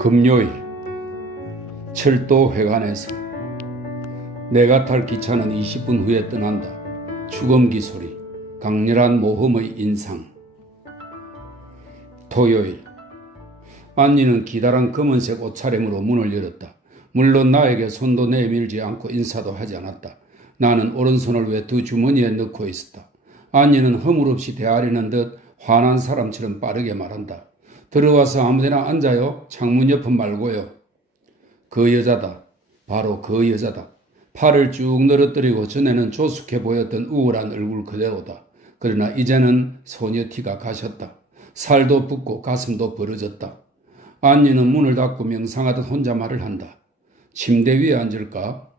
금요일 철도회관에서 내가 탈 기차는 20분 후에 떠난다. 추검기 소리, 강렬한 모험의 인상. 토요일 안니는 기다란 검은색 옷차림으로 문을 열었다. 물론 나에게 손도 내밀지 않고 인사도 하지 않았다. 나는 오른손을 외투 주머니에 넣고 있었다. 안니는 허물없이 대하려는 듯 화난 사람처럼 빠르게 말한다. 들어와서 아무데나 앉아요. 창문 옆은 말고요. 그 여자다. 바로 그 여자다. 팔을 쭉 늘어뜨리고 전에는 조숙해 보였던 우울한 얼굴 그대로다. 그러나 이제는 소녀 티가 가셨다. 살도 붓고 가슴도 벌어졌다. 안니는 문을 닫고 명상하듯 혼자 말을 한다. 침대 위에 앉을까?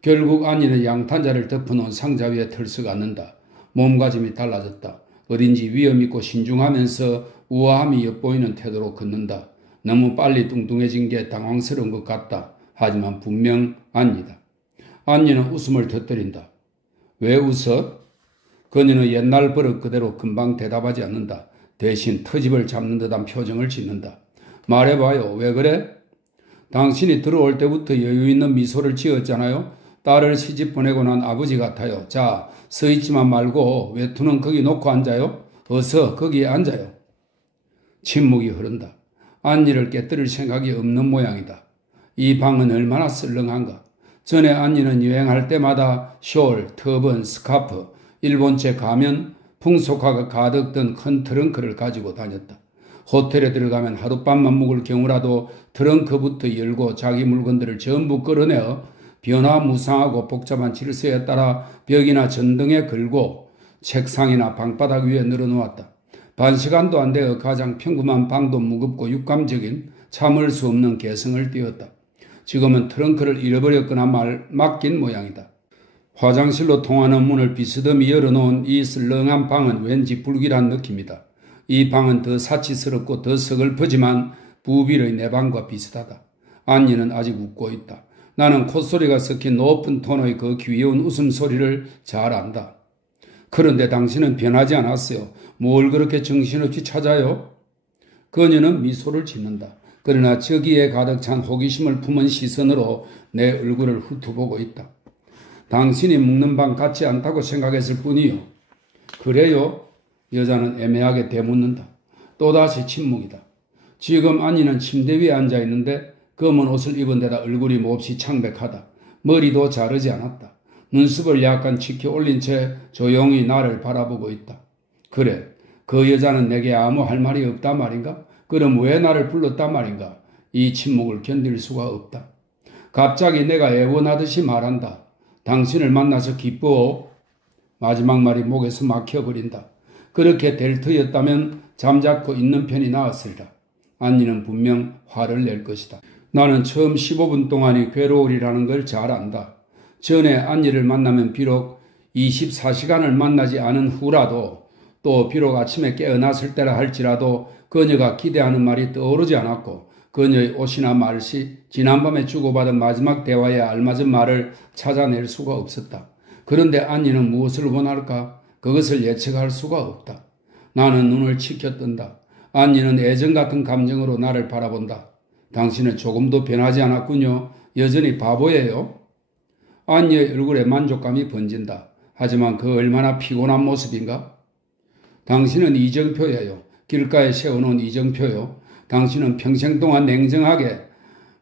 결국 안니는 양탄자를 덮어놓은 상자 위에 털썩 앉는다. 몸가짐이 달라졌다. 어딘지 위험있고 신중하면서 우아함이 엿보이는 태도로 걷는다. 너무 빨리 뚱뚱해진 게 당황스러운 것 같다. 하지만 분명 안니다. 안니는 웃음을 터뜨린다. 왜 웃어? 그녀는 옛날 버릇 그대로 금방 대답하지 않는다. 대신 터집을 잡는 듯한 표정을 짓는다. 말해봐요. 왜 그래? 당신이 들어올 때부터 여유있는 미소를 지었잖아요. 딸을 시집 보내고 난 아버지 같아요. 자, 서있지만 말고 외투는 거기 놓고 앉아요. 어서 거기에 앉아요. 침묵이 흐른다. 안니를 깨뜨릴 생각이 없는 모양이다. 이 방은 얼마나 썰렁한가. 전에 안니는 여행할 때마다 숄, 터번, 스카프, 일본체 가면, 풍속화가 가득 든 큰 트렁크를 가지고 다녔다. 호텔에 들어가면 하룻밤만 묵을 경우라도 트렁크부터 열고 자기 물건들을 전부 끌어내어 변화무쌍하고 복잡한 질서에 따라 벽이나 전등에 걸고 책상이나 방바닥 위에 늘어놓았다. 반시간도 안 되어 가장 평범한 방도 무겁고 육감적인 참을 수 없는 개성을 띄었다. 지금은 트렁크를 잃어버렸거나 맡긴 모양이다. 화장실로 통하는 문을 비스듬히 열어놓은 이 썰렁한 방은 왠지 불길한 느낌이다. 이 방은 더 사치스럽고 더 서글프지만 부빌의 내 방과 비슷하다. 안니는 아직 웃고 있다. 나는 콧소리가 섞인 높은 톤의 그 귀여운 웃음소리를 잘 안다. 그런데 당신은 변하지 않았어요. 뭘 그렇게 정신없이 찾아요? 그녀는 미소를 짓는다. 그러나 저기에 가득 찬 호기심을 품은 시선으로 내 얼굴을 훑어보고 있다. 당신이 묵는 방 같지 않다고 생각했을 뿐이요. 그래요? 여자는 애매하게 되묻는다. 또다시 침묵이다. 지금 안니는 침대 위에 앉아있는데 검은 옷을 입은 데다 얼굴이 몹시 창백하다. 머리도 자르지 않았다. 눈썹을 약간 치켜 올린 채 조용히 나를 바라보고 있다. 그래, 그 여자는 내게 아무 할 말이 없단 말인가? 그럼 왜 나를 불렀단 말인가? 이 침묵을 견딜 수가 없다. 갑자기 내가 애원하듯이 말한다. 당신을 만나서 기뻐. 마지막 말이 목에서 막혀버린다. 그렇게 될 터였다면 잠자코 있는 편이 나았으리라. 안니는 분명 화를 낼 것이다. 나는 처음 15분 동안이 괴로우리라는 걸 잘 안다. 전에 안니를 만나면 비록 24시간을 만나지 않은 후라도 또 비록 아침에 깨어났을 때라 할지라도 그녀가 기대하는 말이 떠오르지 않았고 그녀의 옷이나 말씨, 지난밤에 주고받은 마지막 대화에 알맞은 말을 찾아낼 수가 없었다. 그런데 안니는 무엇을 원할까? 그것을 예측할 수가 없다. 나는 눈을 치켜뜬다. 안니는 애정 같은 감정으로 나를 바라본다. 당신은 조금도 변하지 않았군요. 여전히 바보예요. 안니의 얼굴에 만족감이 번진다. 하지만 그 얼마나 피곤한 모습인가? 당신은 이정표예요. 길가에 세워놓은 이정표요. 당신은 평생 동안 냉정하게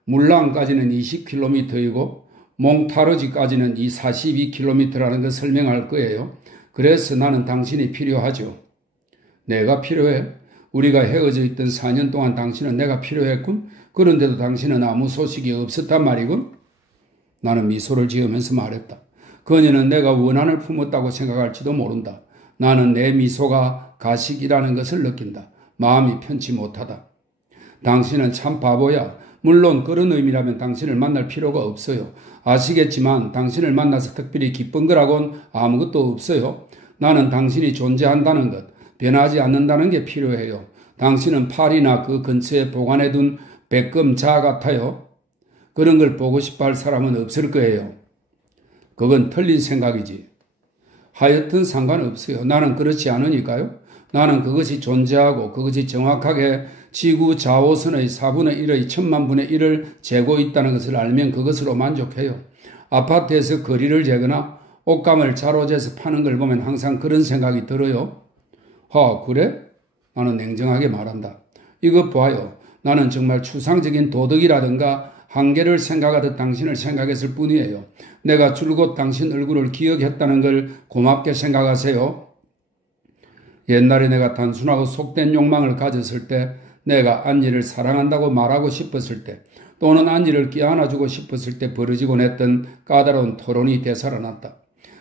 물랑까지는 20km이고 몽타르지까지는 이 42km라는 걸 설명할 거예요. 그래서 나는 당신이 필요하죠. 내가 필요해? 우리가 헤어져 있던 4년 동안 당신은 내가 필요했군? 그런데도 당신은 아무 소식이 없었단 말이군? 나는 미소를 지으면서 말했다. 그녀는 내가 원한을 품었다고 생각할지도 모른다. 나는 내 미소가 가식이라는 것을 느낀다. 마음이 편치 못하다. 당신은 참 바보야. 물론 그런 의미라면 당신을 만날 필요가 없어요. 아시겠지만 당신을 만나서 특별히 기쁜 거라곤 아무것도 없어요. 나는 당신이 존재한다는 것, 변하지 않는다는 게 필요해요. 당신은 팔이나 그 근처에 보관해둔 백금자 같아요. 그런 걸 보고 싶어 할 사람은 없을 거예요. 그건 틀린 생각이지. 하여튼 상관없어요. 나는 그렇지 않으니까요. 나는 그것이 존재하고 그것이 정확하게 지구 자오선의 4분의 1의 1000만 분의 1을 재고 있다는 것을 알면 그것으로 만족해요. 아파트에서 거리를 재거나 옷감을 자로재서 파는 걸 보면 항상 그런 생각이 들어요. 그래? 나는 냉정하게 말한다. 이것 봐요. 나는 정말 추상적인 도덕이라든가 한계를 생각하듯 당신을 생각했을 뿐이에요. 내가 줄곧 당신 얼굴을 기억했다는 걸 고맙게 생각하세요. 옛날에 내가 단순하고 속된 욕망을 가졌을 때, 내가 안니를 사랑한다고 말하고 싶었을 때, 또는 안니를 껴안아주고 싶었을 때 벌어지곤 했던 까다로운 토론이 되살아났다.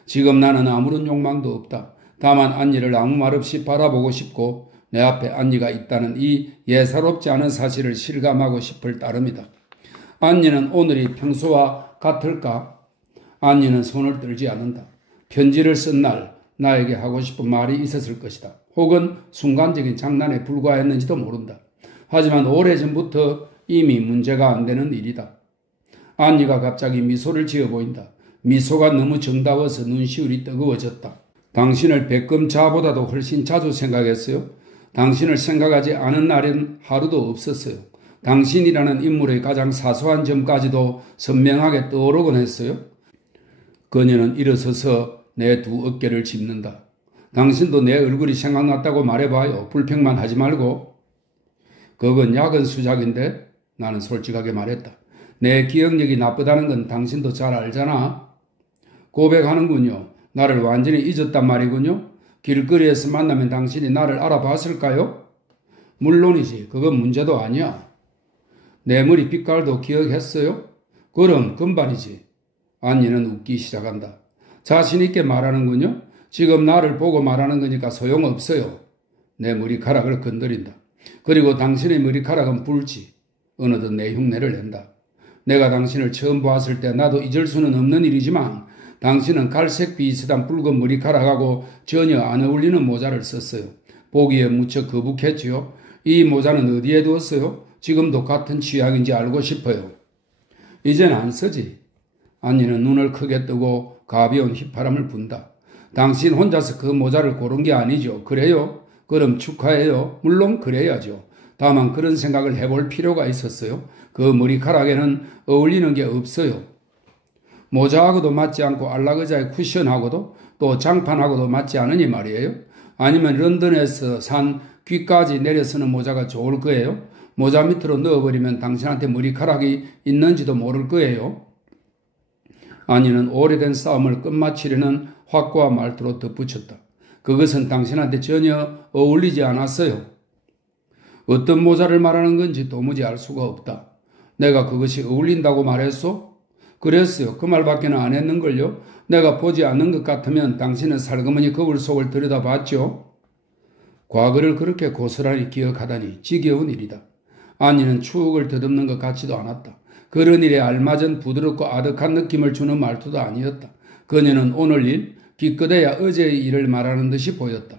지금 나는 아무런 욕망도 없다. 다만 안니를 아무 말 없이 바라보고 싶고 내 앞에 안니가 있다는 이 예사롭지 않은 사실을 실감하고 싶을 따름이다. 안니는 오늘이 평소와 같을까? 안니는 손을 떨지 않는다. 편지를 쓴 날 나에게 하고 싶은 말이 있었을 것이다. 혹은 순간적인 장난에 불과했는지도 모른다. 하지만 오래전부터 이미 문제가 안 되는 일이다. 안니가 갑자기 미소를 지어 보인다. 미소가 너무 정다워서 눈시울이 뜨거워졌다. 당신을 백금자보다도 훨씬 자주 생각했어요. 당신을 생각하지 않은 날은 하루도 없었어요. 당신이라는 인물의 가장 사소한 점까지도 선명하게 떠오르곤 했어요. 그녀는 일어서서 내 두 어깨를 짚는다. 당신도 내 얼굴이 생각났다고 말해봐요. 불평만 하지 말고. 그건 야근 수작인데 나는 솔직하게 말했다. 내 기억력이 나쁘다는 건 당신도 잘 알잖아. 고백하는군요. 나를 완전히 잊었단 말이군요. 길거리에서 만나면 당신이 나를 알아봤을까요? 물론이지. 그건 문제도 아니야. 내 머리 빛깔도 기억했어요? 그럼 금발이지. 안니는 웃기 시작한다. 자신 있게 말하는군요. 지금 나를 보고 말하는 거니까 소용없어요. 내 머리카락을 건드린다. 그리고 당신의 머리카락은 붉지. 어느덧 내 흉내를 낸다. 내가 당신을 처음 보았을 때 나도 잊을 수는 없는 일이지만 당신은 갈색 비슷한 붉은 머리카락하고 전혀 안 어울리는 모자를 썼어요. 보기에 무척 거북했지요. 이 모자는 어디에 두었어요? 지금도 같은 취향인지 알고 싶어요. 이젠 안 쓰지. 안니는 눈을 크게 뜨고 가벼운 휘파람을 분다. 당신 혼자서 그 모자를 고른 게 아니죠. 그래요? 그럼 축하해요. 물론 그래야죠. 다만 그런 생각을 해볼 필요가 있었어요. 그 머리카락에는 어울리는 게 없어요. 모자하고도 맞지 않고 안락의자의 쿠션하고도 또 장판하고도 맞지 않으니 말이에요. 아니면 런던에서 산 귀까지 내려서는 모자가 좋을 거예요. 모자 밑으로 넣어버리면 당신한테 머리카락이 있는지도 모를 거예요. 안니는 오래된 싸움을 끝마치려는 확고한 말투로 덧붙였다. 그것은 당신한테 전혀 어울리지 않았어요. 어떤 모자를 말하는 건지 도무지 알 수가 없다. 내가 그것이 어울린다고 말했소? 그랬어요. 그 말밖에는 안 했는걸요. 내가 보지 않는 것 같으면 당신은 살그머니 거울 속을 들여다봤죠. 과거를 그렇게 고스란히 기억하다니 지겨운 일이다. 안니는 추억을 더듬는 것 같지도 않았다. 그런 일에 알맞은 부드럽고 아득한 느낌을 주는 말투도 아니었다. 그녀는 오늘 일, 기껏해야 어제의 일을 말하는 듯이 보였다.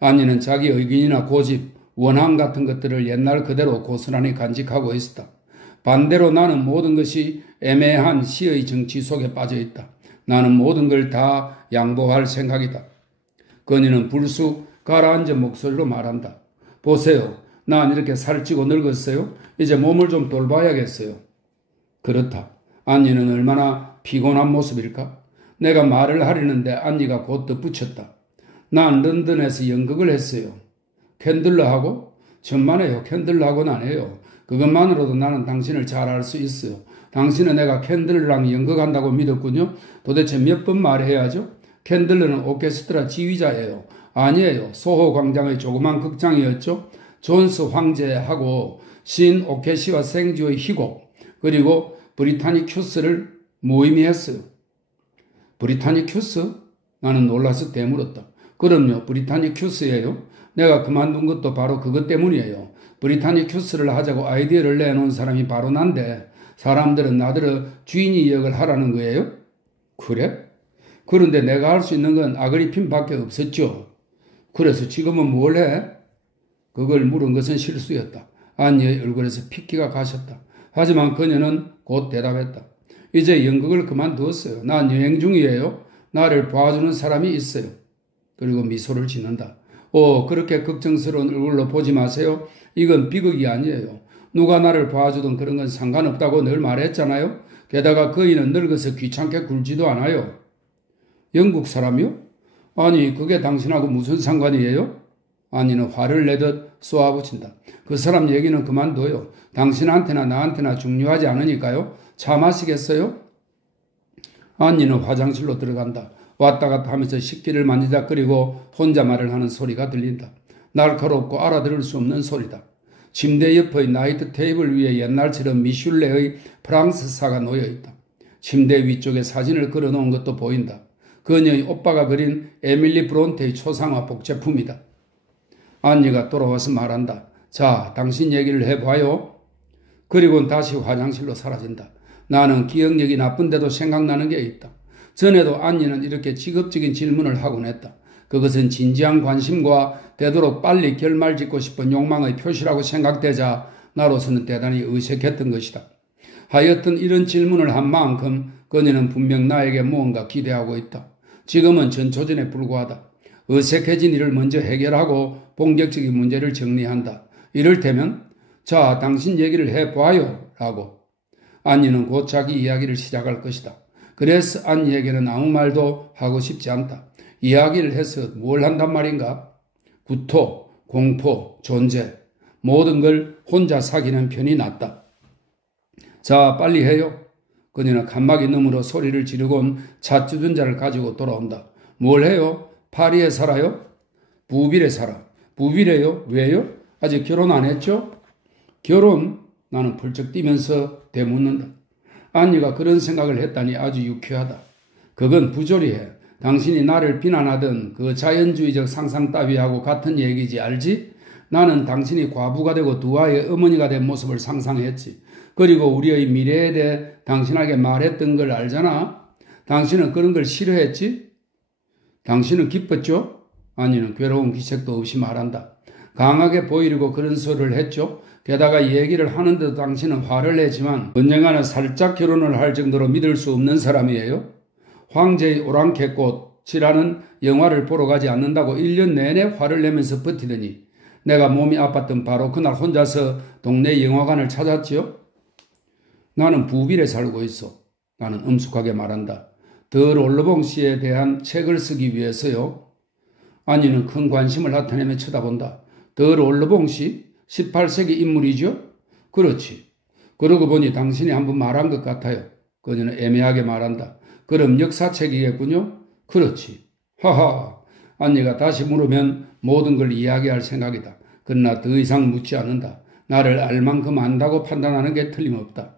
안니는 자기 의견이나 고집, 원함 같은 것들을 옛날 그대로 고스란히 간직하고 있었다. 반대로 나는 모든 것이 애매한 시의 정치 속에 빠져 있다. 나는 모든 걸 다 양보할 생각이다. 그녀는 불쑥 가라앉은 목소리로 말한다. 보세요. 난 이렇게 살찌고 늙었어요. 이제 몸을 좀 돌봐야겠어요. 그렇다. 안니는 얼마나 피곤한 모습일까? 내가 말을 하려는데 안니가 곧 덧붙였다. 난 런던에서 연극을 했어요. 캔들러하고? 천만에요. 캔들러하고는 안 해요. 그것만으로도 나는 당신을 잘 알 수 있어요. 당신은 내가 캔들러랑 연극한다고 믿었군요. 도대체 몇 번 말해야죠? 캔들러는 오케스트라 지휘자예요. 아니에요. 소호 광장의 조그만 극장이었죠. 존스 황제하고 신 오케시와 생지의 희곡, 그리고 브리타니큐스를 모임이 했어요. 브리타니큐스? 나는 놀라서 되물었다. 그럼요. 브리타니큐스예요. 내가 그만둔 것도 바로 그것 때문이에요. 브리타니큐스를 하자고 아이디어를 내놓은 사람이 바로 난데 사람들은 나더러 주인이 역을 하라는 거예요? 그래? 그런데 내가 할 수 있는 건 아그리핀밖에 없었죠. 그래서 지금은 뭘 해? 그걸 물은 것은 실수였다. 안니의 얼굴에서 핏기가 가셨다. 하지만 그녀는 곧 대답했다. 이제 연극을 그만두었어요. 난 여행 중이에요. 나를 봐주는 사람이 있어요. 그리고 미소를 짓는다. 그렇게 걱정스러운 얼굴로 보지 마세요. 이건 비극이 아니에요. 누가 나를 봐주든 그런 건 상관없다고 늘 말했잖아요. 게다가 거인은 늙어서 귀찮게 굴지도 않아요. 영국 사람이요? 아니, 그게 당신하고 무슨 상관이에요? 안니는 화를 내듯 쏘아붙인다. 그 사람 얘기는 그만둬요. 당신한테나 나한테나 중요하지 않으니까요. 차 마시겠어요? 안니는 화장실로 들어간다. 왔다 갔다 하면서 식기를 만지작거리고 혼자 말을 하는 소리가 들린다. 날카롭고 알아들을 수 없는 소리다. 침대 옆의 나이트 테이블 위에 옛날처럼 미슐레의 프랑스사가 놓여있다. 침대 위쪽에 사진을 걸어놓은 것도 보인다. 그녀의 오빠가 그린 에밀리 브론테의 초상화 복제품이다. 안니가 돌아와서 말한다. 자, 당신 얘기를 해봐요. 그리고는 다시 화장실로 사라진다. 나는 기억력이 나쁜데도 생각나는 게 있다. 전에도 안니는 이렇게 직업적인 질문을 하곤 했다. 그것은 진지한 관심과 되도록 빨리 결말짓고 싶은 욕망의 표시라고 생각되자 나로서는 대단히 의색했던 것이다. 하여튼 이런 질문을 한 만큼 그녀는 분명 나에게 무언가 기대하고 있다. 지금은 전초전에 불과하다. 어색해진 일을 먼저 해결하고 본격적인 문제를 정리한다. 이를테면 자, 당신 얘기를 해봐요 라고. 안니는 곧 자기 이야기를 시작할 것이다. 그래서 안니에게는 아무 말도 하고 싶지 않다. 이야기를 해서 뭘 한단 말인가? 구토, 공포, 존재 모든 걸 혼자 사귀는 편이 낫다. 자, 빨리 해요. 그녀는 칸막이 너머로 소리를 지르곤 차 주전자를 가지고 돌아온다. 뭘 해요? 파리에 살아요? 부빌에 살아. 부빌에요? 왜요? 아직 결혼 안 했죠? 결혼? 나는 펄쩍 뛰면서 되묻는다. 안니가 그런 생각을 했다니 아주 유쾌하다. 그건 부조리해. 당신이 나를 비난하던 그 자연주의적 상상 따위하고 같은 얘기지 알지? 나는 당신이 과부가 되고 두 아이의 어머니가 된 모습을 상상했지. 그리고 우리의 미래에 대해 당신에게 말했던 걸 알잖아. 당신은 그런 걸 싫어했지? 당신은 기뻤죠? 아니는 괴로운 기색도 없이 말한다. 강하게 보이려고 그런 소리를 했죠. 게다가 얘기를 하는데도 당신은 화를 내지만 언젠가는 살짝 결혼을 할 정도로 믿을 수 없는 사람이에요. 황제의 오랑캐꽃이라는 영화를 보러 가지 않는다고 1년 내내 화를 내면서 버티더니 내가 몸이 아팠던 바로 그날 혼자서 동네 영화관을 찾았지요. 나는 부빌에 살고 있어. 나는 엄숙하게 말한다. 더 롤러봉 씨에 대한 책을 쓰기 위해서요. 안니는 큰 관심을 나타내며 쳐다본다. 더 롤러봉 씨? 18세기 인물이죠? 그렇지. 그러고 보니 당신이 한번 말한 것 같아요. 그녀는 애매하게 말한다. 그럼 역사책이겠군요? 그렇지. 하하. 안니가 다시 물으면 모든 걸 이야기할 생각이다. 그러나 더 이상 묻지 않는다. 나를 알 만큼 안다고 판단하는 게 틀림없다.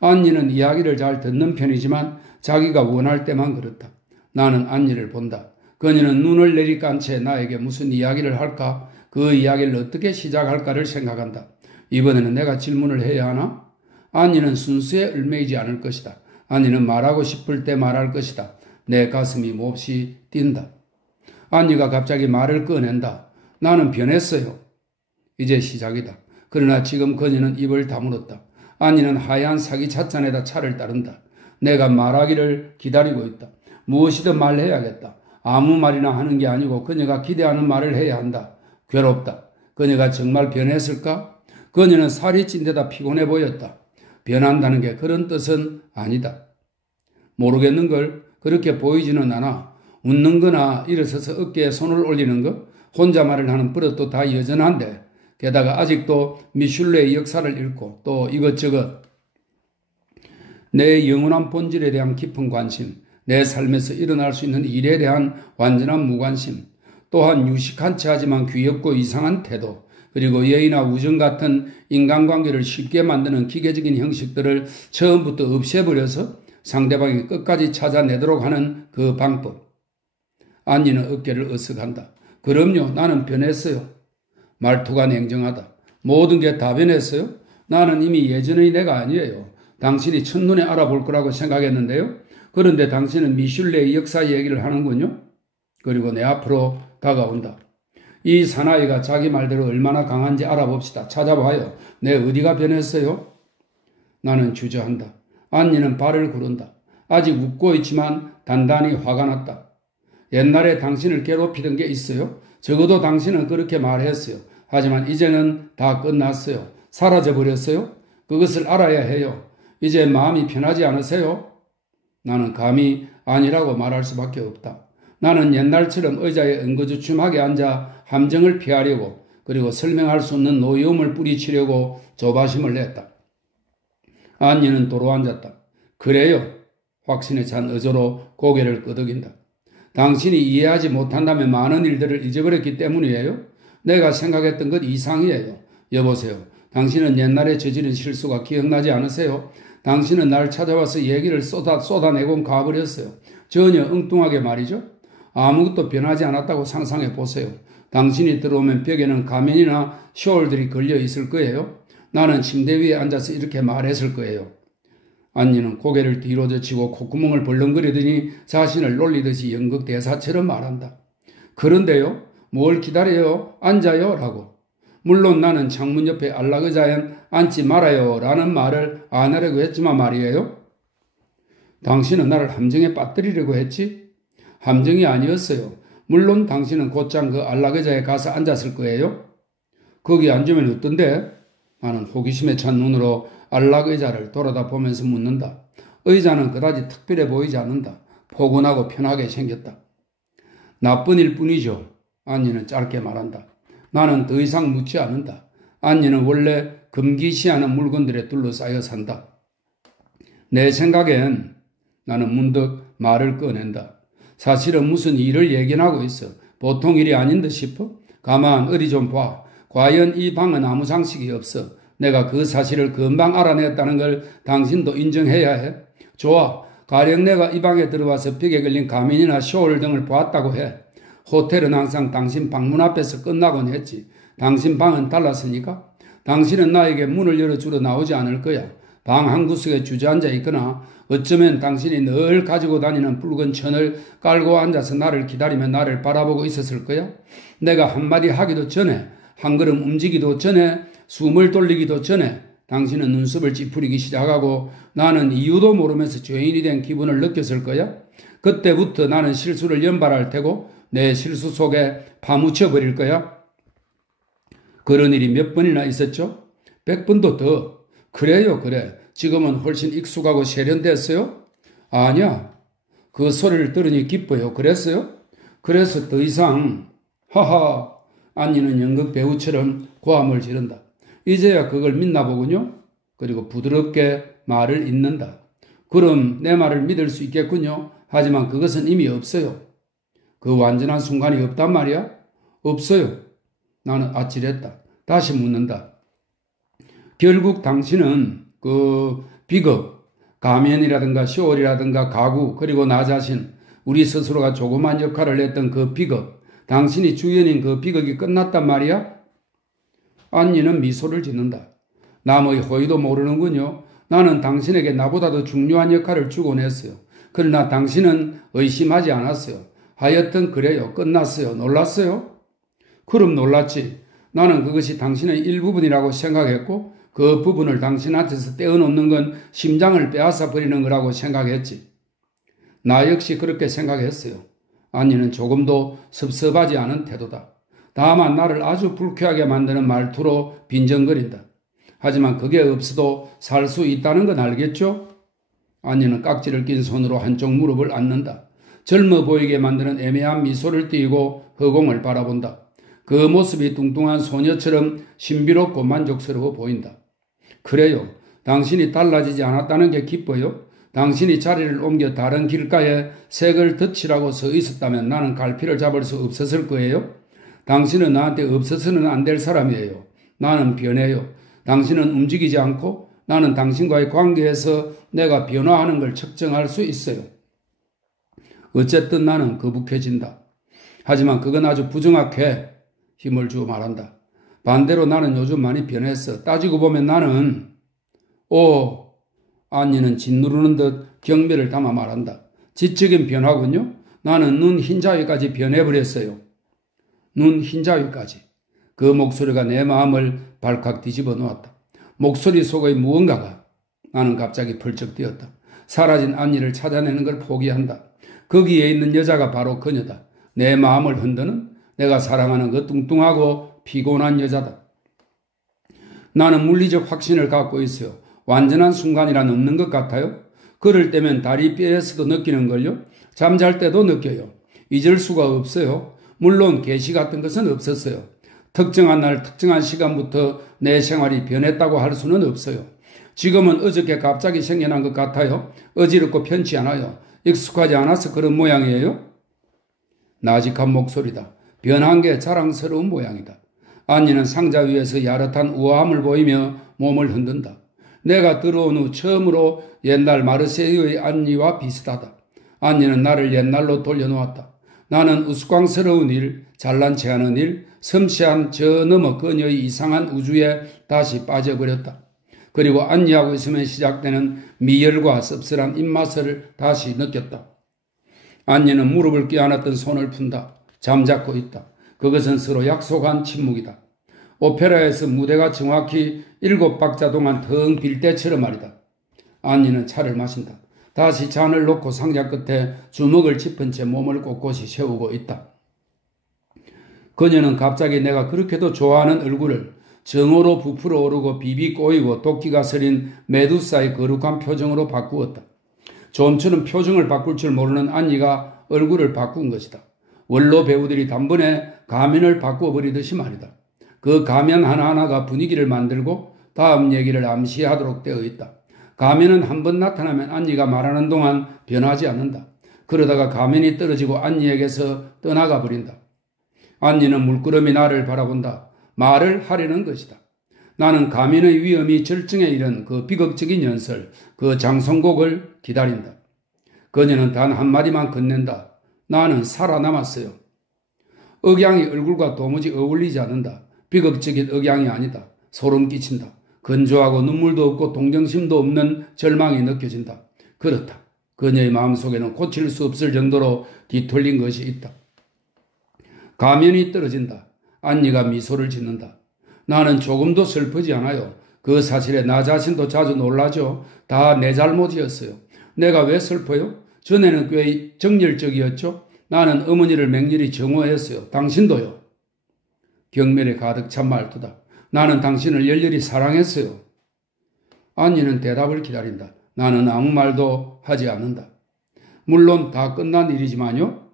안니는 이야기를 잘 듣는 편이지만 자기가 원할 때만 그렇다. 나는 안니를 본다. 그녀는 눈을 내리깐 채 나에게 무슨 이야기를 할까? 그 이야기를 어떻게 시작할까를 생각한다. 이번에는 내가 질문을 해야 하나? 안니는 순수에 얽매이지 않을 것이다. 안니는 말하고 싶을 때 말할 것이다. 내 가슴이 몹시 뛴다. 안니가 갑자기 말을 꺼낸다. 나는 변했어요. 이제 시작이다. 그러나 지금 그녀는 입을 다물었다. 안니는 하얀 사기 찻잔에다 차를 따른다. 내가 말하기를 기다리고 있다. 무엇이든 말해야겠다. 아무 말이나 하는 게 아니고 그녀가 기대하는 말을 해야 한다. 괴롭다. 그녀가 정말 변했을까? 그녀는 살이 찐 데다 피곤해 보였다. 변한다는 게 그런 뜻은 아니다. 모르겠는 걸 그렇게 보이지는 않아. 웃는 거나 일어서서 어깨에 손을 올리는 거, 혼자 말을 하는 버릇도 다 여전한데 게다가 아직도 미슐레의 역사를 읽고 또 이것저것 내 영원한 본질에 대한 깊은 관심, 내 삶에서 일어날 수 있는 일에 대한 완전한 무관심, 또한 유식한 체 하지만 귀엽고 이상한 태도, 그리고 예의나 우정 같은 인간관계를 쉽게 만드는 기계적인 형식들을 처음부터 없애버려서 상대방이 끝까지 찾아내도록 하는 그 방법. 안니는 어깨를 으쓱한다. 그럼요, 나는 변했어요. 말투가 냉정하다. 모든 게 다 변했어요? 나는 이미 예전의 내가 아니에요. 당신이 첫눈에 알아볼 거라고 생각했는데요. 그런데 당신은 미슐레의 역사 얘기를 하는군요. 그리고 내 앞으로 다가온다. 이 사나이가 자기 말대로 얼마나 강한지 알아봅시다. 찾아봐요. 내 어디가 변했어요? 나는 주저한다. 안니는 발을 구른다. 아직 웃고 있지만 단단히 화가 났다. 옛날에 당신을 괴롭히던 게 있어요? 적어도 당신은 그렇게 말했어요. 하지만 이제는 다 끝났어요. 사라져버렸어요. 그것을 알아야 해요. 이제 마음이 편하지 않으세요? 나는 감히 아니라고 말할 수밖에 없다. 나는 옛날처럼 의자에 엉거주춤하게 앉아 함정을 피하려고 그리고 설명할 수 없는 노여움을 뿌리치려고 조바심을 냈다. 안니는 도로 앉았다. 그래요. 확신에 찬 어조로 고개를 끄덕인다. 당신이 이해하지 못한다면 많은 일들을 잊어버렸기 때문이에요. 내가 생각했던 것 이상이에요. 여보세요. 당신은 옛날에 저지른 실수가 기억나지 않으세요? 당신은 날 찾아와서 얘기를 쏟아내곤 가버렸어요. 전혀 엉뚱하게 말이죠. 아무것도 변하지 않았다고 상상해 보세요. 당신이 들어오면 벽에는 가면이나 셔올들이 걸려 있을 거예요. 나는 침대 위에 앉아서 이렇게 말했을 거예요. 안니는 고개를 뒤로 젖히고 콧구멍을 벌렁거리더니 자신을 놀리듯이 연극 대사처럼 말한다. 그런데요? 뭘 기다려요? 앉아요? 라고. 물론 나는 창문 옆에 안락의자에 앉지 말아요 라는 말을 안 하려고 했지만 말이에요. 당신은 나를 함정에 빠뜨리려고 했지? 함정이 아니었어요. 물론 당신은 곧장 그 안락의자에 가서 앉았을 거예요. 거기 앉으면 어떤데? 나는 호기심에 찬 눈으로 안락의자를 돌아다 보면서 묻는다. 의자는 그다지 특별해 보이지 않는다. 포근하고 편하게 생겼다. 나쁜 일 뿐이죠. 안니는 짧게 말한다. 나는 더 이상 묻지 않는다. 안니는 원래 금기시하는 물건들에 둘러싸여 산다. 내 생각엔 나는 문득 말을 꺼낸다. 사실은 무슨 일을 예견하고 있어. 보통 일이 아닌 듯 싶어? 가만 어디 좀 봐. 과연 이 방은 아무 장식이 없어. 내가 그 사실을 금방 알아냈다는 걸 당신도 인정해야 해. 좋아. 가령 내가 이 방에 들어와서 벽에 걸린 가면이나 셔올 등을 보았다고 해. 호텔은 항상 당신 방문 앞에서 끝나곤 했지. 당신 방은 달랐으니까. 당신은 나에게 문을 열어주러 나오지 않을 거야. 방 한 구석에 주저앉아 있거나 어쩌면 당신이 늘 가지고 다니는 붉은 천을 깔고 앉아서 나를 기다리며 나를 바라보고 있었을 거야. 내가 한마디 하기도 전에, 한 걸음 움직이기도 전에, 숨을 돌리기도 전에 당신은 눈썹을 찌푸리기 시작하고 나는 이유도 모르면서 죄인이 된 기분을 느꼈을 거야. 그때부터 나는 실수를 연발할 테고 내 실수 속에 파묻혀버릴 거야. 그런 일이 몇 번이나 있었죠? 100번도 더. 그래요, 그래. 지금은 훨씬 익숙하고 세련됐어요? 아니야. 그 소리를 들으니 기뻐요. 그랬어요? 그래서 더 이상 하하 안니는 연극 배우처럼 고함을 지른다. 이제야 그걸 믿나 보군요. 그리고 부드럽게 말을 잇는다. 그럼 내 말을 믿을 수 있겠군요. 하지만 그것은 이미 없어요. 그 완전한 순간이 없단 말이야? 없어요. 나는 아찔했다. 다시 묻는다. 결국 당신은 그 비극, 가면이라든가 시월이라든가 가구, 그리고 나 자신, 우리 스스로가 조그만 역할을 했던 그 비극, 당신이 주연인 그 비극이 끝났단 말이야? 안니는 미소를 짓는다. 남의 호의도 모르는군요. 나는 당신에게 나보다 더 중요한 역할을 주곤 했어요. 그러나 당신은 의심하지 않았어요. 하여튼 그래요. 끝났어요. 놀랐어요? 그럼 놀랐지. 나는 그것이 당신의 일부분이라고 생각했고 그 부분을 당신한테서 떼어놓는 건 심장을 빼앗아 버리는 거라고 생각했지. 나 역시 그렇게 생각했어요. 안니는 조금도 섭섭하지 않은 태도다. 다만 나를 아주 불쾌하게 만드는 말투로 빈정거린다. 하지만 그게 없어도 살 수 있다는 건 알겠죠? 안니는 깍지를 낀 손으로 한쪽 무릎을 앉는다. 젊어 보이게 만드는 애매한 미소를 띄고 허공을 바라본다. 그 모습이 뚱뚱한 소녀처럼 신비롭고 만족스러워 보인다. 그래요. 당신이 달라지지 않았다는 게 기뻐요. 당신이 자리를 옮겨 다른 길가에 색을 덧칠하고 서 있었다면 나는 갈피를 잡을 수 없었을 거예요. 당신은 나한테 없어서는 안 될 사람이에요. 나는 변해요. 당신은 움직이지 않고 나는 당신과의 관계에서 내가 변화하는 걸 측정할 수 있어요. 어쨌든 나는 거북해진다. 하지만 그건 아주 부정확해. 힘을 주어 말한다. 반대로 나는 요즘 많이 변했어. 따지고 보면 나는 안니는 짓누르는 듯 경멸을 담아 말한다. 지적인 변화군요. 나는 눈 흰자위까지 변해버렸어요. 눈 흰자위까지. 그 목소리가 내 마음을 발칵 뒤집어 놓았다. 목소리 속의 무언가가 나는 갑자기 펄쩍 뛰었다. 사라진 안니를 찾아내는 걸 포기한다. 거기에 있는 여자가 바로 그녀다. 내 마음을 흔드는, 내가 사랑하는 그 뚱뚱하고 피곤한 여자다. 나는 물리적 확신을 갖고 있어요. 완전한 순간이란 없는 것 같아요. 그럴 때면 다리 뼈에서도 느끼는걸요. 잠잘 때도 느껴요. 잊을 수가 없어요. 물론 계시 같은 것은 없었어요. 특정한 날 특정한 시간부터 내 생활이 변했다고 할 수는 없어요. 지금은 어저께 갑자기 생겨난 것 같아요. 어지럽고 편치 않아요. 익숙하지 않아서 그런 모양이에요. 나직한 목소리다. 변한 게 자랑스러운 모양이다. 안니는 상자 위에서 야릇한 우아함을 보이며 몸을 흔든다. 내가 들어온 후 처음으로 옛날 마르세유의 안니와 비슷하다. 안니는 나를 옛날로 돌려놓았다. 나는 우스꽝스러운 일, 잘난 체하는 일, 섬세한 저 너머 그녀의 이상한 우주에 다시 빠져버렸다. 그리고 안니하고 있으면 시작되는 미열과 씁쓸한 입맛을 다시 느꼈다. 안니는 무릎을 껴안았던 손을 푼다. 잠잡고 있다. 그것은 서로 약속한 침묵이다. 오페라에서 무대가 정확히 7박자 동안 텅 빌 때처럼 말이다. 안니는 차를 마신다. 다시 잔을 놓고 상자 끝에 주먹을 짚은 채 몸을 꼿꼿이 세우고 있다. 그녀는 갑자기 내가 그렇게도 좋아하는 얼굴을 정오로 부풀어 오르고 비비 꼬이고 도끼가 서린 메두사의 거룩한 표정으로 바꾸었다. 좀처럼 표정을 바꿀 줄 모르는 안니가 얼굴을 바꾼 것이다. 원로 배우들이 단번에 가면을 바꾸어버리듯이 말이다. 그 가면 하나하나가 분위기를 만들고 다음 얘기를 암시하도록 되어 있다. 가면은 한번 나타나면 안니가 말하는 동안 변하지 않는다. 그러다가 가면이 떨어지고 안니에게서 떠나가 버린다. 안니는 물끄러미 나를 바라본다. 말을 하려는 것이다. 나는 가면의 위험이 절정에 이른 그 비극적인 연설, 그 장송곡을 기다린다. 그녀는 단 한마디만 건넨다. 나는 살아남았어요. 억양이 얼굴과 도무지 어울리지 않는다. 비극적인 억양이 아니다. 소름 끼친다. 건조하고 눈물도 없고 동정심도 없는 절망이 느껴진다. 그렇다. 그녀의 마음속에는 고칠 수 없을 정도로 뒤틀린 것이 있다. 가면이 떨어진다. 안니가 미소를 짓는다. 나는 조금도 슬프지 않아요. 그 사실에 나 자신도 자주 놀라죠. 다 내 잘못이었어요. 내가 왜 슬퍼요? 전에는 꽤 정열적이었죠. 나는 어머니를 맹렬히 정오했어요. 당신도요. 경멸에 가득 찬 말투다. 나는 당신을 열렬히 사랑했어요. 안니는 대답을 기다린다. 나는 아무 말도 하지 않는다. 물론 다 끝난 일이지만요.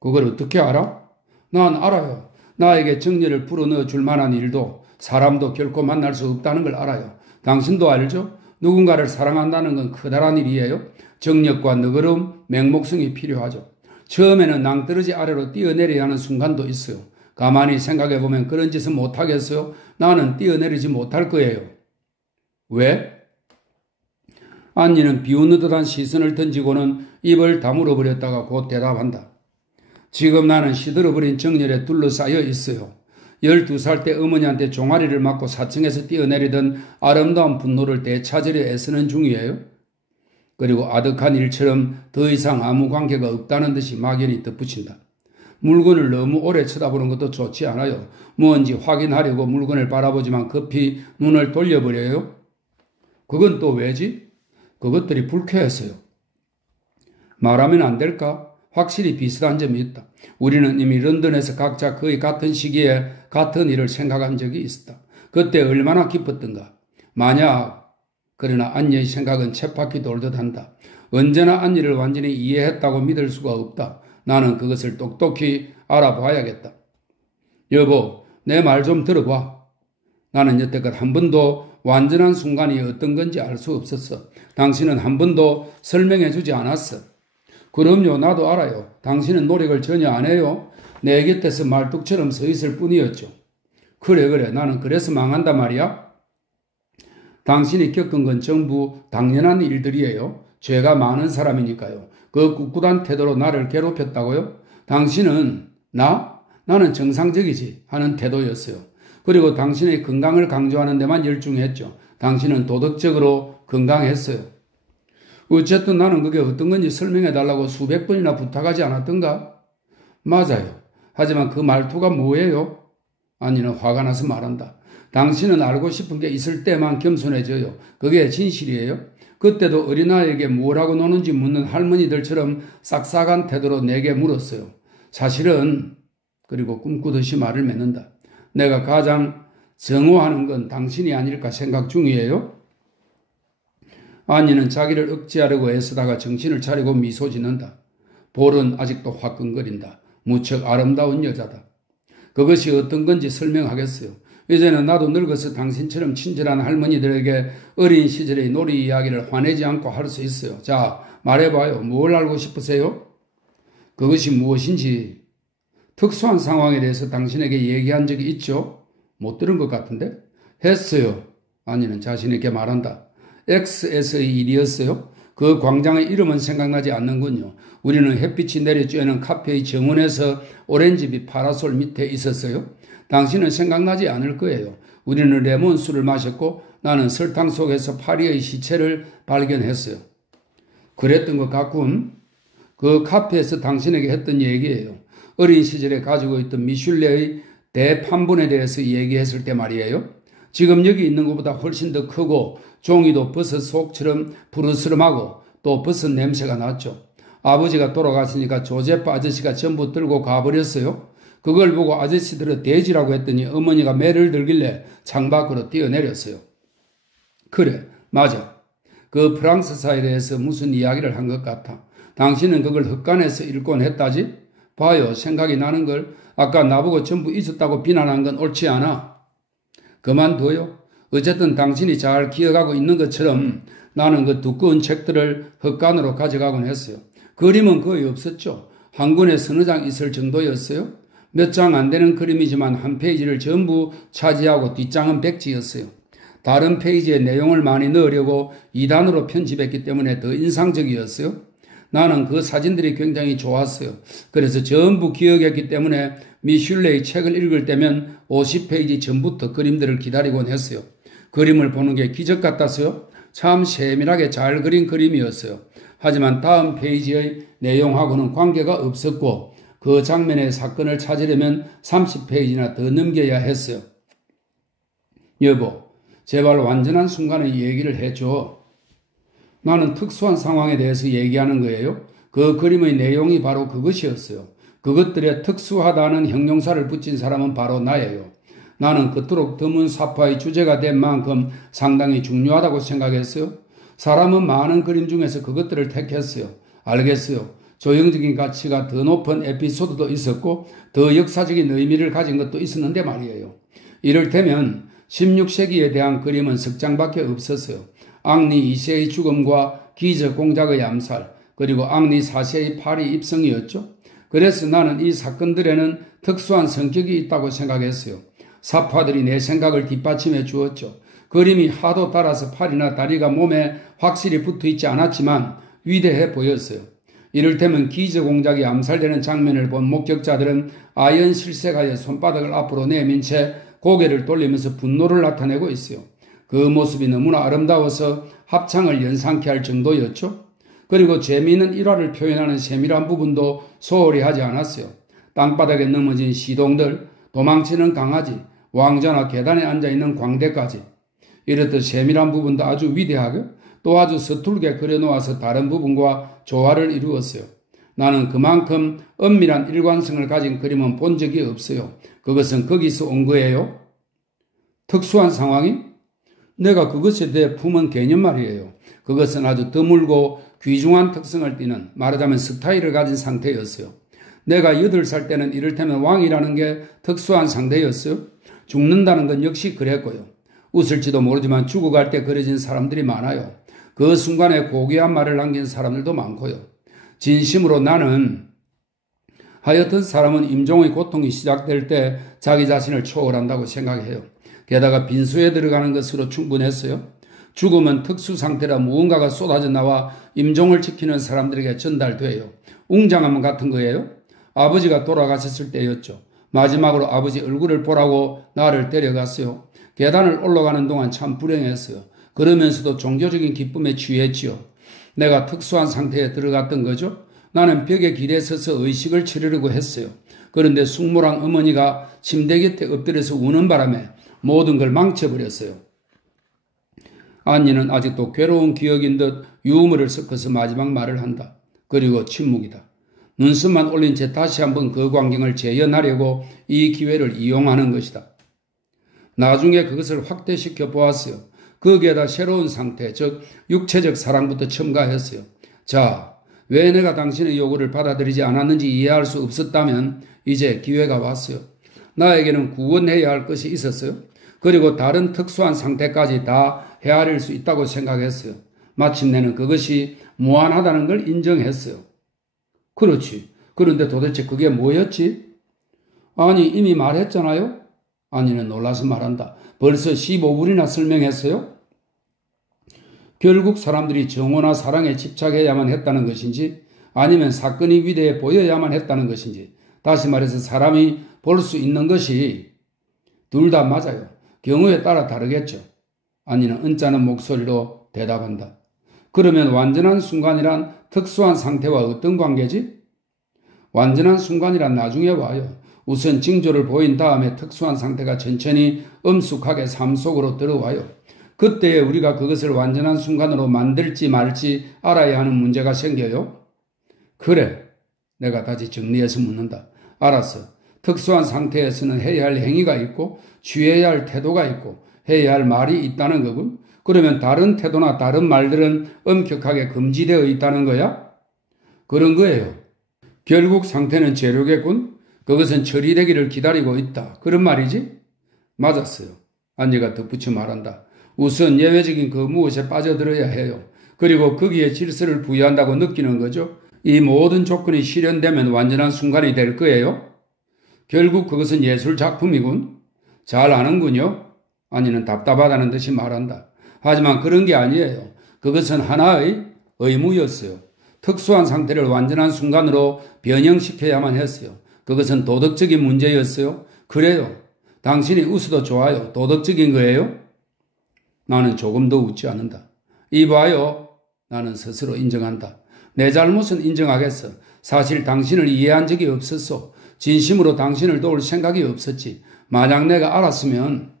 그걸 어떻게 알아? 난 알아요. 나에게 정열을 불어넣어 줄 만한 일도 사람도 결코 만날 수 없다는 걸 알아요. 당신도 알죠? 누군가를 사랑한다는 건 커다란 일이에요. 정력과 너그러움, 맹목성이 필요하죠. 처음에는 낭떠러지 아래로 뛰어내려야 하는 순간도 있어요. 가만히 생각해보면 그런 짓은 못하겠어요? 나는 뛰어내리지 못할 거예요. 왜? 안니는 비웃는 듯한 시선을 던지고는 입을 다물어 버렸다가 곧 대답한다. 지금 나는 시들어버린 정열에 둘러싸여 있어요. 12살 때 어머니한테 종아리를 맞고 4층에서 뛰어내리던 아름다운 분노를 되찾으려 애쓰는 중이에요. 그리고 아득한 일처럼 더 이상 아무 관계가 없다는 듯이 막연히 덧붙인다. 물건을 너무 오래 쳐다보는 것도 좋지 않아요. 뭔지 확인하려고 물건을 바라보지만 급히 눈을 돌려버려요. 그건 또 왜지? 그것들이 불쾌해서요. 말하면 안 될까? 확실히 비슷한 점이 있다. 우리는 이미 런던에서 각자 거의 같은 시기에 같은 일을 생각한 적이 있었다. 그때 얼마나 기뻤던가. 그러나 안니의 생각은 쳇바퀴 돌듯 한다. 언제나 안니를 완전히 이해했다고 믿을 수가 없다. 나는 그것을 똑똑히 알아봐야겠다. 여보, 내 말 좀 들어봐. 나는 여태껏 한 번도 완전한 순간이 어떤 건지 알 수 없었어. 당신은 한 번도 설명해주지 않았어. 그럼요, 나도 알아요. 당신은 노력을 전혀 안 해요. 내 곁에서 말뚝처럼 서 있을 뿐이었죠. 그래, 나는 그래서 망한단 말이야. 당신이 겪은 건 전부 당연한 일들이에요. 죄가 많은 사람이니까요. 그 꿋꿋한 태도로 나를 괴롭혔다고요? 당신은 나는 정상적이지 하는 태도였어요. 그리고 당신의 건강을 강조하는 데만 열중했죠. 당신은 도덕적으로 건강했어요. 어쨌든 나는 그게 어떤 건지 설명해달라고 수백 번이나 부탁하지 않았던가? 맞아요. 하지만 그 말투가 뭐예요? 안니는 화가 나서 말한다. 당신은 알고 싶은 게 있을 때만 겸손해져요. 그게 진실이에요? 그때도 어린아이에게 뭐라고 노는지 묻는 할머니들처럼 싹싹한 태도로 내게 물었어요. 사실은 그리고 꿈꾸듯이 말을 맺는다. 내가 가장 정오하는 건 당신이 아닐까 생각 중이에요. 안니는 자기를 억제하려고 애쓰다가 정신을 차리고 미소 짓는다. 볼은 아직도 화끈거린다. 무척 아름다운 여자다. 그것이 어떤 건지 설명하겠어요. 이제는 나도 늙어서 당신처럼 친절한 할머니들에게 어린 시절의 놀이 이야기를 화내지 않고 할 수 있어요. 자, 말해봐요. 뭘 알고 싶으세요? 그것이 무엇인지 특수한 상황에 대해서 당신에게 얘기한 적이 있죠? 못 들은 것 같은데? 했어요. 안니는 자신에게 말한다. X에서의 일이었어요? 그 광장의 이름은 생각나지 않는군요. 우리는 햇빛이 내려쬐는 카페의 정원에서 오렌지빛 파라솔 밑에 있었어요. 당신은 생각나지 않을 거예요. 우리는 레몬수를 마셨고 나는 설탕 속에서 파리의 시체를 발견했어요. 그랬던 것 같군. 그 카페에서 당신에게 했던 얘기예요. 어린 시절에 가지고 있던 미슐레의 대판본에 대해서 얘기했을 때 말이에요. 지금 여기 있는 것보다 훨씬 더 크고 종이도 버섯 속처럼 푸르스름하고 또 버섯 냄새가 났죠. 아버지가 돌아갔으니까 조제프 아저씨가 전부 들고 가버렸어요. 그걸 보고 아저씨들은 돼지라고 했더니 어머니가 매를 들길래 창밖으로 뛰어내렸어요. 그래, 맞아. 그 프랑스사에 대해서 무슨 이야기를 한 것 같아. 당신은 그걸 헛간에서 읽곤 했다지? 봐요, 생각이 나는 걸. 아까 나보고 전부 잊었다고 비난한 건 옳지 않아. 그만둬요. 어쨌든 당신이 잘 기억하고 있는 것처럼 나는 그 두꺼운 책들을 헛간으로 가져가곤 했어요. 그림은 거의 없었죠. 한 권에 서너 장 있을 정도였어요. 몇 장 안 되는 그림이지만 한 페이지를 전부 차지하고 뒷장은 백지였어요. 다른 페이지에 내용을 많이 넣으려고 2단으로 편집했기 때문에 더 인상적이었어요. 나는 그 사진들이 굉장히 좋았어요. 그래서 전부 기억했기 때문에 미슐레의 책을 읽을 때면 50페이지 전부터 그림들을 기다리곤 했어요. 그림을 보는 게 기적 같았어요. 참 세밀하게 잘 그린 그림이었어요. 하지만 다음 페이지의 내용하고는 관계가 없었고 그 장면의 사건을 찾으려면 30페이지나 더 넘겨야 했어요. 여보, 제발 완전한 순간의 얘기를 해줘. 나는 특수한 상황에 대해서 얘기하는 거예요. 그 그림의 내용이 바로 그것이었어요. 그것들에 특수하다는 형용사를 붙인 사람은 바로 나예요. 나는 그토록 드문 사파의 주제가 된 만큼 상당히 중요하다고 생각했어요. 사람은 많은 그림 중에서 그것들을 택했어요. 알겠어요. 조형적인 가치가 더 높은 에피소드도 있었고 더 역사적인 의미를 가진 것도 있었는데 말이에요. 이를테면 16세기에 대한 그림은 석 장밖에 없었어요. 앙리 2세의 죽음과 기적 공작의 암살, 그리고 앙리 4세의 파리 입성이었죠. 그래서 나는 이 사건들에는 특수한 성격이 있다고 생각했어요. 사파들이 내 생각을 뒷받침해 주었죠. 그림이 하도 따라서 팔이나 다리가 몸에 확실히 붙어있지 않았지만 위대해 보였어요. 이를테면 기저 공작이 암살되는 장면을 본 목격자들은 아연 실색하여 손바닥을 앞으로 내민 채 고개를 돌리면서 분노를 나타내고 있어요. 그 모습이 너무나 아름다워서 합창을 연상케 할 정도였죠. 그리고 재미있는 일화를 표현하는 세밀한 부분도 소홀히 하지 않았어요. 땅바닥에 넘어진 시동들, 도망치는 강아지, 왕자나 계단에 앉아있는 광대까지. 이렇듯 세밀한 부분도 아주 위대하게 또 아주 서툴게 그려놓아서 다른 부분과 조화를 이루었어요. 나는 그만큼 엄밀한 일관성을 가진 그림은 본 적이 없어요. 그것은 거기서 온 거예요. 특수한 상황이? 내가 그것에 대해 품은 개념 말이에요. 그것은 아주 드물고 귀중한 특성을 띠는, 말하자면 스타일을 가진 상태였어요. 내가 8살 때는 이를테면 왕이라는 게 특수한 상태였어요. 죽는다는 건 역시 그랬고요. 웃을지도 모르지만 죽어갈 때 그려진 사람들이 많아요. 그 순간에 고귀한 말을 남긴 사람들도 많고요. 진심으로 나는 하여튼 사람은 임종의 고통이 시작될 때 자기 자신을 초월한다고 생각해요. 게다가 빈수에 들어가는 것으로 충분했어요. 죽음은 특수 상태라 무언가가 쏟아져 나와 임종을 지키는 사람들에게 전달돼요. 웅장함 같은 거예요. 아버지가 돌아가셨을 때였죠. 마지막으로 아버지 얼굴을 보라고 나를 데려갔어요. 계단을 올라가는 동안 참 불행했어요. 그러면서도 종교적인 기쁨에 취했지요. 내가 특수한 상태에 들어갔던 거죠. 나는 벽에 길에 서서 의식을 치르려고 했어요. 그런데 숙모랑 어머니가 침대 곁에 엎드려서 우는 바람에 모든 걸 망쳐버렸어요. 안니는 아직도 괴로운 기억인 듯 유머를 섞어서 마지막 말을 한다. 그리고 침묵이다. 눈썹만 올린 채 다시 한번 그 광경을 재현하려고 이 기회를 이용하는 것이다. 나중에 그것을 확대시켜 보았어요. 거기에다 새로운 상태, 즉 육체적 사랑부터 첨가했어요. 자, 왜 내가 당신의 요구를 받아들이지 않았는지 이해할 수 없었다면 이제 기회가 왔어요. 나에게는 구원해야 할 것이 있었어요. 그리고 다른 특수한 상태까지 다 헤아릴 수 있다고 생각했어요. 마침내는 그것이 무한하다는 걸 인정했어요. 그렇지. 그런데 도대체 그게 뭐였지? 아니, 이미 말했잖아요? 아니는 놀라서 말한다. 벌써 15분이나 설명했어요? 결국 사람들이 정오나 사랑에 집착해야만 했다는 것인지 아니면 사건이 위대해 보여야만 했다는 것인지 다시 말해서 사람이 볼 수 있는 것이 둘 다 맞아요. 경우에 따라 다르겠죠. 아니는 언짢은 목소리로 대답한다. 그러면 완전한 순간이란 특수한 상태와 어떤 관계지? 완전한 순간이란 나중에 와요. 우선 징조를 보인 다음에 특수한 상태가 천천히 엄숙하게 삶 속으로 들어와요. 그때에 우리가 그것을 완전한 순간으로 만들지 말지 알아야 하는 문제가 생겨요. 그래. 내가 다시 정리해서 묻는다. 알았어. 특수한 상태에서는 해야 할 행위가 있고 취해야 할 태도가 있고 해야 할 말이 있다는 거군. 그러면 다른 태도나 다른 말들은 엄격하게 금지되어 있다는 거야? 그런 거예요. 결국 상태는 재료겠군. 그것은 처리되기를 기다리고 있다. 그런 말이지? 맞았어요. 안니가 덧붙여 말한다. 우선 예외적인 그 무엇에 빠져들어야 해요. 그리고 거기에 질서를 부여한다고 느끼는 거죠. 이 모든 조건이 실현되면 완전한 순간이 될 거예요. 결국 그것은 예술 작품이군. 잘 아는군요. 아니는 답답하다는 듯이 말한다. 하지만 그런 게 아니에요. 그것은 하나의 의무였어요. 특수한 상태를 완전한 순간으로 변형시켜야만 했어요. 그것은 도덕적인 문제였어요. 그래요. 당신이 웃어도 좋아요. 도덕적인 거예요? 나는 조금 더 웃지 않는다. 이봐요. 나는 스스로 인정한다. 내 잘못은 인정하겠어. 사실 당신을 이해한 적이 없었어. 진심으로 당신을 도울 생각이 없었지. 만약 내가 알았으면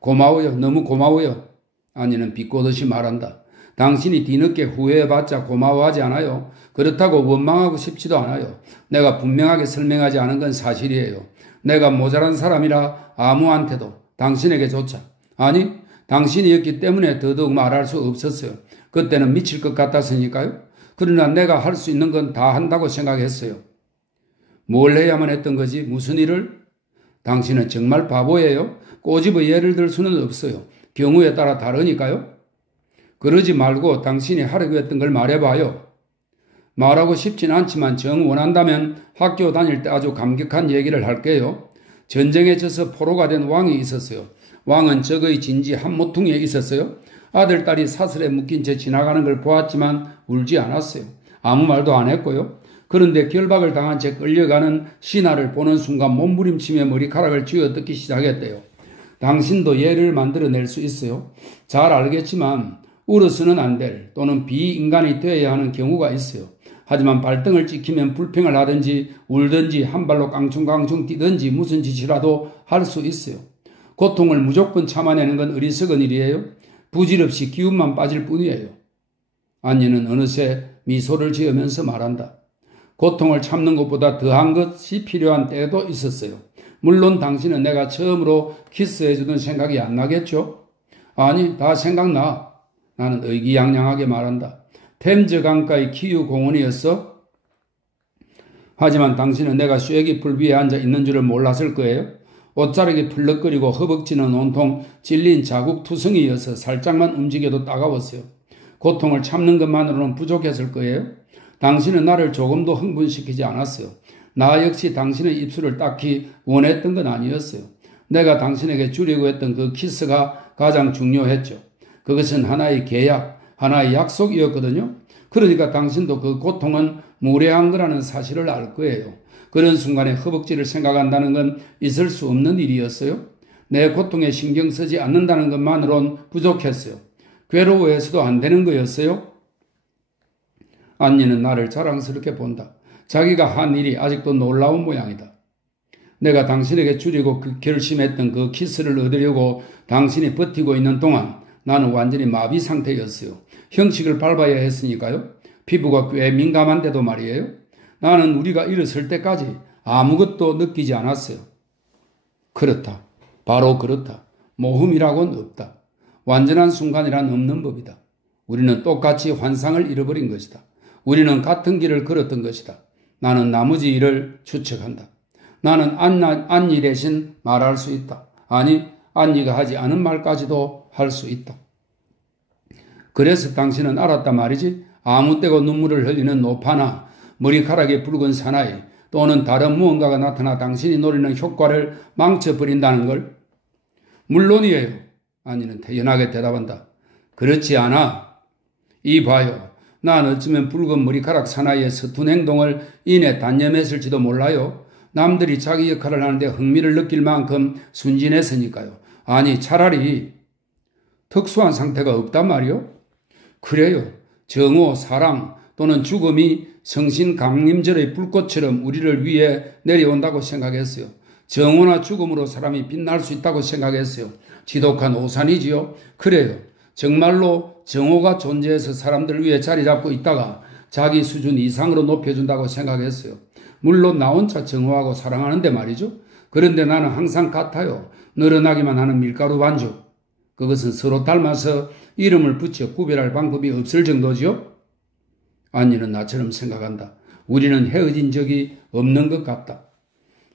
고마워요. 너무 고마워요. 아니는 비꼬듯이 말한다. 당신이 뒤늦게 후회해봤자 고마워하지 않아요. 그렇다고 원망하고 싶지도 않아요. 내가 분명하게 설명하지 않은 건 사실이에요. 내가 모자란 사람이라 아무한테도 당신에게조차 아니 당신이었기 때문에 더더욱 말할 수 없었어요. 그때는 미칠 것 같았으니까요. 그러나 내가 할 수 있는 건 다 한다고 생각했어요. 뭘 해야만 했던 거지? 무슨 일을? 당신은 정말 바보예요. 꼬집어 예를 들 수는 없어요. 경우에 따라 다르니까요. 그러지 말고 당신이 하려고 했던 걸 말해봐요. 말하고 싶진 않지만 정 원한다면 학교 다닐 때 아주 감격한 얘기를 할게요. 전쟁에 져서 포로가 된 왕이 있었어요. 왕은 적의 진지 한 모퉁이에 있었어요. 아들, 딸이 사슬에 묶인 채 지나가는 걸 보았지만 울지 않았어요. 아무 말도 안 했고요. 그런데 결박을 당한 채 끌려가는 신하를 보는 순간 몸부림치며 머리카락을 쥐어뜯기 시작했대요. 당신도 예를 만들어낼 수 있어요. 잘 알겠지만 울어서는 안 될 또는 비인간이 되어야 하는 경우가 있어요. 하지만 발등을 찍히면 불평을 하든지 울든지 한 발로 깡충깡충 뛰든지 무슨 짓이라도 할 수 있어요. 고통을 무조건 참아내는 건 어리석은 일이에요. 부질없이 기운만 빠질 뿐이에요. 안니는 어느새 미소를 지으면서 말한다. 고통을 참는 것보다 더한 것이 필요한 때도 있었어요. 물론 당신은 내가 처음으로 키스해주던 생각이 안 나겠죠? 아니, 다 생각나. 나는 의기양양하게 말한다. 템즈 강가의 키유 공원이었어? 하지만 당신은 내가 쐐기풀 위에 앉아 있는 줄을 몰랐을 거예요. 옷자락이 풀럭거리고 허벅지는 온통 질린 자국투성이여서 살짝만 움직여도 따가웠어요. 고통을 참는 것만으로는 부족했을 거예요. 당신은 나를 조금도 흥분시키지 않았어요. 나 역시 당신의 입술을 딱히 원했던 건 아니었어요. 내가 당신에게 주려고 했던 그 키스가 가장 중요했죠. 그것은 하나의 계약, 하나의 약속이었거든요. 그러니까 당신도 그 고통은 무례한 거라는 사실을 알 거예요. 그런 순간에 허벅지를 생각한다는 건 있을 수 없는 일이었어요. 내 고통에 신경 쓰지 않는다는 것만으론 부족했어요. 괴로워해서도 안 되는 거였어요. 안니는 나를 자랑스럽게 본다. 자기가 한 일이 아직도 놀라운 모양이다. 내가 당신에게 주려고 결심했던 그 키스를 얻으려고 당신이 버티고 있는 동안 나는 완전히 마비 상태였어요. 형식을 밟아야 했으니까요. 피부가 꽤 민감한데도 말이에요. 나는 우리가 일어설 때까지 아무것도 느끼지 않았어요. 그렇다. 바로 그렇다. 모험이라고는 없다. 완전한 순간이란 없는 법이다. 우리는 똑같이 환상을 잃어버린 것이다. 우리는 같은 길을 걸었던 것이다. 나는 나머지 일을 추측한다. 나는 안니 대신 말할 수 있다. 아니, 안니가 하지 않은 말까지도 할 수 있다. 그래서 당신은 알았단 말이지. 아무 때고 눈물을 흘리는 노파나 머리카락의 붉은 사나이 또는 다른 무언가가 나타나 당신이 노리는 효과를 망쳐버린다는 걸? 물론이에요. 안니는 태연하게 대답한다. 그렇지 않아. 이 봐요. 난 어쩌면 붉은 머리카락 사나이의 서툰 행동을 인해 단념했을지도 몰라요. 남들이 자기 역할을 하는데 흥미를 느낄 만큼 순진했으니까요. 아니, 차라리 특수한 상태가 없단 말이요? 그래요. 정오, 사랑 또는 죽음이 성신 강림절의 불꽃처럼 우리를 위해 내려온다고 생각했어요. 정오나 죽음으로 사람이 빛날 수 있다고 생각했어요. 지독한 오산이지요. 그래요. 정말로 정오가 존재해서 사람들을 위해 자리 잡고 있다가 자기 수준 이상으로 높여준다고 생각했어요. 물론 나 혼자 정오하고 사랑하는데 말이죠. 그런데 나는 항상 같아요. 늘어나기만 하는 밀가루 반죽. 그것은 서로 닮아서 이름을 붙여 구별할 방법이 없을 정도지요. 안니는 나처럼 생각한다. 우리는 헤어진 적이 없는 것 같다.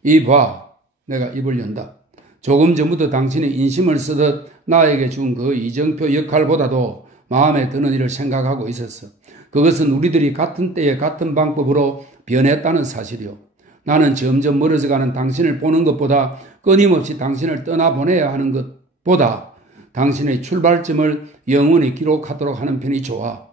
이 봐. 내가 입을 연다. 조금 전부터 당신이 인심을 쓰듯 나에게 준 그 이정표 역할보다도 마음에 드는 일을 생각하고 있었어. 그것은 우리들이 같은 때에 같은 방법으로 변했다는 사실이요. 나는 점점 멀어져가는 당신을 보는 것보다 끊임없이 당신을 떠나보내야 하는 것보다 당신의 출발점을 영원히 기록하도록 하는 편이 좋아.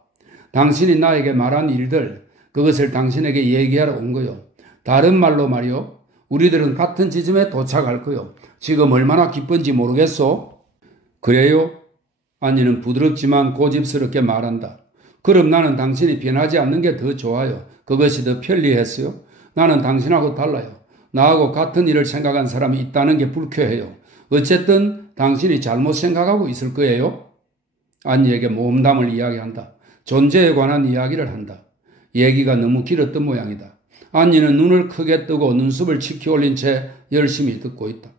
당신이 나에게 말한 일들, 그것을 당신에게 얘기하러 온 거요. 다른 말로 말이요. 우리들은 같은 지점에 도착할 거요. 지금 얼마나 기쁜지 모르겠소? 그래요? 안니는 부드럽지만 고집스럽게 말한다. 그럼 나는 당신이 변하지 않는 게 더 좋아요. 그것이 더 편리했어요. 나는 당신하고 달라요. 나하고 같은 일을 생각한 사람이 있다는 게 불쾌해요. 어쨌든 당신이 잘못 생각하고 있을 거예요. 안니에게 모험담을 이야기한다. 존재에 관한 이야기를 한다. 얘기가 너무 길었던 모양이다. 안니는 눈을 크게 뜨고 눈썹을 치켜 올린 채 열심히 듣고 있다.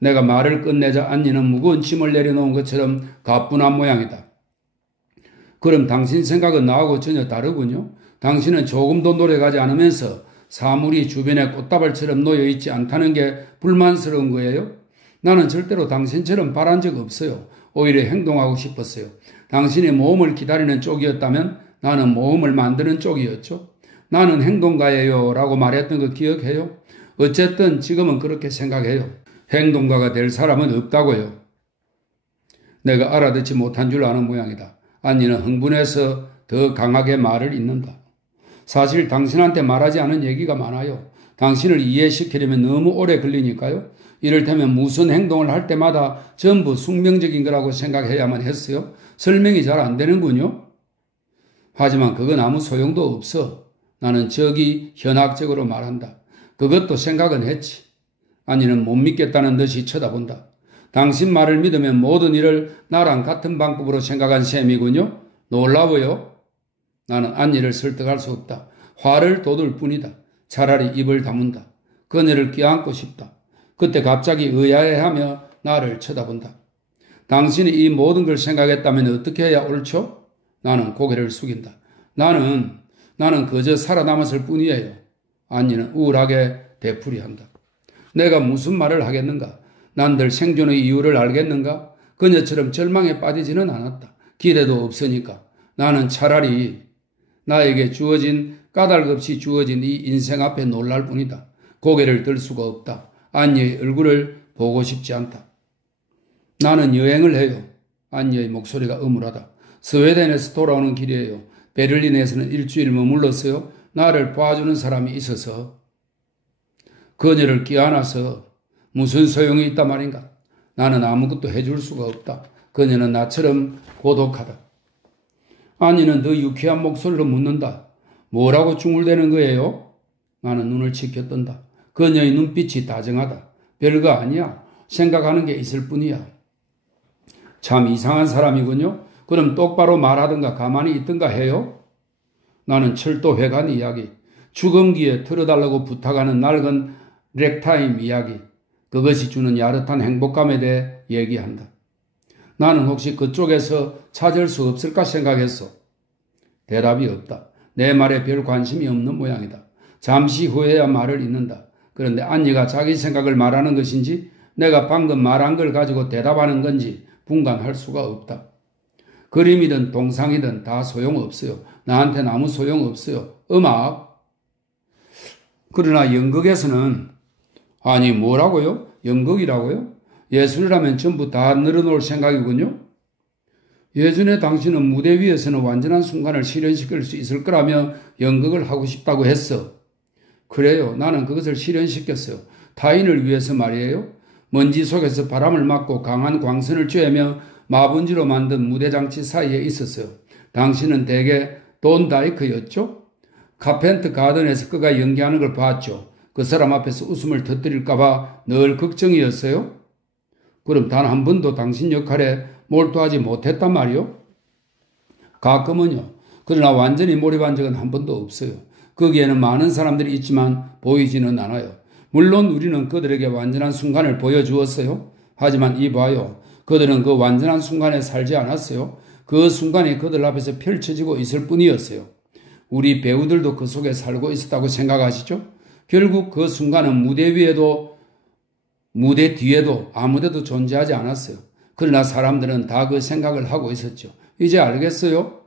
내가 말을 끝내자 안니는 무거운 짐을 내려놓은 것처럼 가뿐한 모양이다. 그럼 당신 생각은 나하고 전혀 다르군요. 당신은 조금도 노력하지 않으면서 사물이 주변에 꽃다발처럼 놓여있지 않다는 게 불만스러운 거예요? 나는 절대로 당신처럼 바란 적 없어요. 오히려 행동하고 싶었어요. 당신이 모험을 기다리는 쪽이었다면 나는 모험을 만드는 쪽이었죠. 나는 행동가예요 라고 말했던 거 기억해요? 어쨌든 지금은 그렇게 생각해요. 행동가가 될 사람은 없다고요. 내가 알아듣지 못한 줄 아는 모양이다. 안니는 흥분해서 더 강하게 말을 잇는다. 사실 당신한테 말하지 않은 얘기가 많아요. 당신을 이해시키려면 너무 오래 걸리니까요. 이를테면 무슨 행동을 할 때마다 전부 숙명적인 거라고 생각해야만 했어요. 설명이 잘 안 되는군요. 하지만 그건 아무 소용도 없어. 나는 저기 현학적으로 말한다. 그것도 생각은 했지. 안니는 못 믿겠다는 듯이 쳐다본다. 당신 말을 믿으면 모든 일을 나랑 같은 방법으로 생각한 셈이군요. 놀라워요. 나는 안니를 설득할 수 없다. 화를 돋을 뿐이다. 차라리 입을 다문다. 그녀를 껴안고 싶다. 그때 갑자기 의아해하며 나를 쳐다본다. 당신이 이 모든 걸 생각했다면 어떻게 해야 옳죠? 나는 고개를 숙인다. 나는 그저 살아남았을 뿐이에요. 안니는 우울하게 되풀이한다. 내가 무슨 말을 하겠는가? 난들 생존의 이유를 알겠는가? 그녀처럼 절망에 빠지지는 않았다. 기대도 없으니까. 나는 차라리 나에게 까닭없이 주어진 이 인생 앞에 놀랄 뿐이다. 고개를 들 수가 없다. 안니의 얼굴을 보고 싶지 않다. 나는 여행을 해요. 안니의 목소리가 음울하다. 스웨덴에서 돌아오는 길이에요. 베를린에서는 일주일 머물렀어요. 나를 봐주는 사람이 있어서. 그녀를 끼안아서 무슨 소용이 있단 말인가? 나는 아무것도 해줄 수가 없다. 그녀는 나처럼 고독하다. 안니는 더 유쾌한 목소리로 묻는다. 뭐라고 중얼대는 거예요? 나는 눈을 치켜뜬다. 그녀의 눈빛이 다정하다. 별거 아니야. 생각하는 게 있을 뿐이야. 참 이상한 사람이군요. 그럼 똑바로 말하든가 가만히 있든가 해요? 나는 철도회관 이야기. 죽음기에 틀어달라고 부탁하는 낡은 렉타임 이야기, 그것이 주는 야릇한 행복감에 대해 얘기한다. 나는 혹시 그쪽에서 찾을 수 없을까 생각했어. 대답이 없다. 내 말에 별 관심이 없는 모양이다. 잠시 후에야 말을 잇는다. 그런데 안니가 자기 생각을 말하는 것인지 내가 방금 말한 걸 가지고 대답하는 건지 분간할 수가 없다. 그림이든 동상이든 다 소용없어요. 나한테는 아무 소용없어요. 음악? 그러나 연극에서는 아니 뭐라고요? 연극이라고요? 예술이라면 전부 다 늘어놓을 생각이군요. 예전에 당신은 무대 위에서는 완전한 순간을 실현시킬 수 있을 거라며 연극을 하고 싶다고 했어. 그래요. 나는 그것을 실현시켰어요. 타인을 위해서 말이에요. 먼지 속에서 바람을 맞고 강한 광선을 쬐며 마분지로 만든 무대장치 사이에 있었어요. 당신은 대개 돈 다이크였죠? 카펜트 가든에서 그가 연기하는 걸 봤죠. 그 사람 앞에서 웃음을 터뜨릴까봐 늘 걱정이었어요. 그럼 단 한 번도 당신 역할에 몰두하지 못했단 말이요? 가끔은요. 그러나 완전히 몰입한 적은 한 번도 없어요. 거기에는 많은 사람들이 있지만 보이지는 않아요. 물론 우리는 그들에게 완전한 순간을 보여주었어요. 하지만 이봐요. 그들은 그 완전한 순간에 살지 않았어요. 그 순간이 그들 앞에서 펼쳐지고 있을 뿐이었어요. 우리 배우들도 그 속에 살고 있었다고 생각하시죠? 결국 그 순간은 무대 위에도 무대 뒤에도 아무데도 존재하지 않았어요. 그러나 사람들은 다 그 생각을 하고 있었죠. 이제 알겠어요?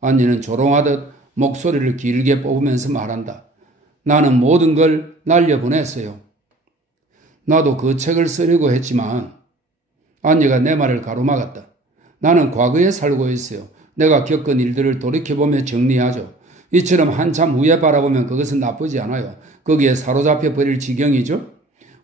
안니는 조롱하듯 목소리를 길게 뽑으면서 말한다. 나는 모든 걸 날려보냈어요. 나도 그 책을 쓰려고 했지만 안니가 내 말을 가로막았다. 나는 과거에 살고 있어요. 내가 겪은 일들을 돌이켜보며 정리하죠. 이처럼 한참 후에 바라보면 그것은 나쁘지 않아요. 거기에 사로잡혀 버릴 지경이죠.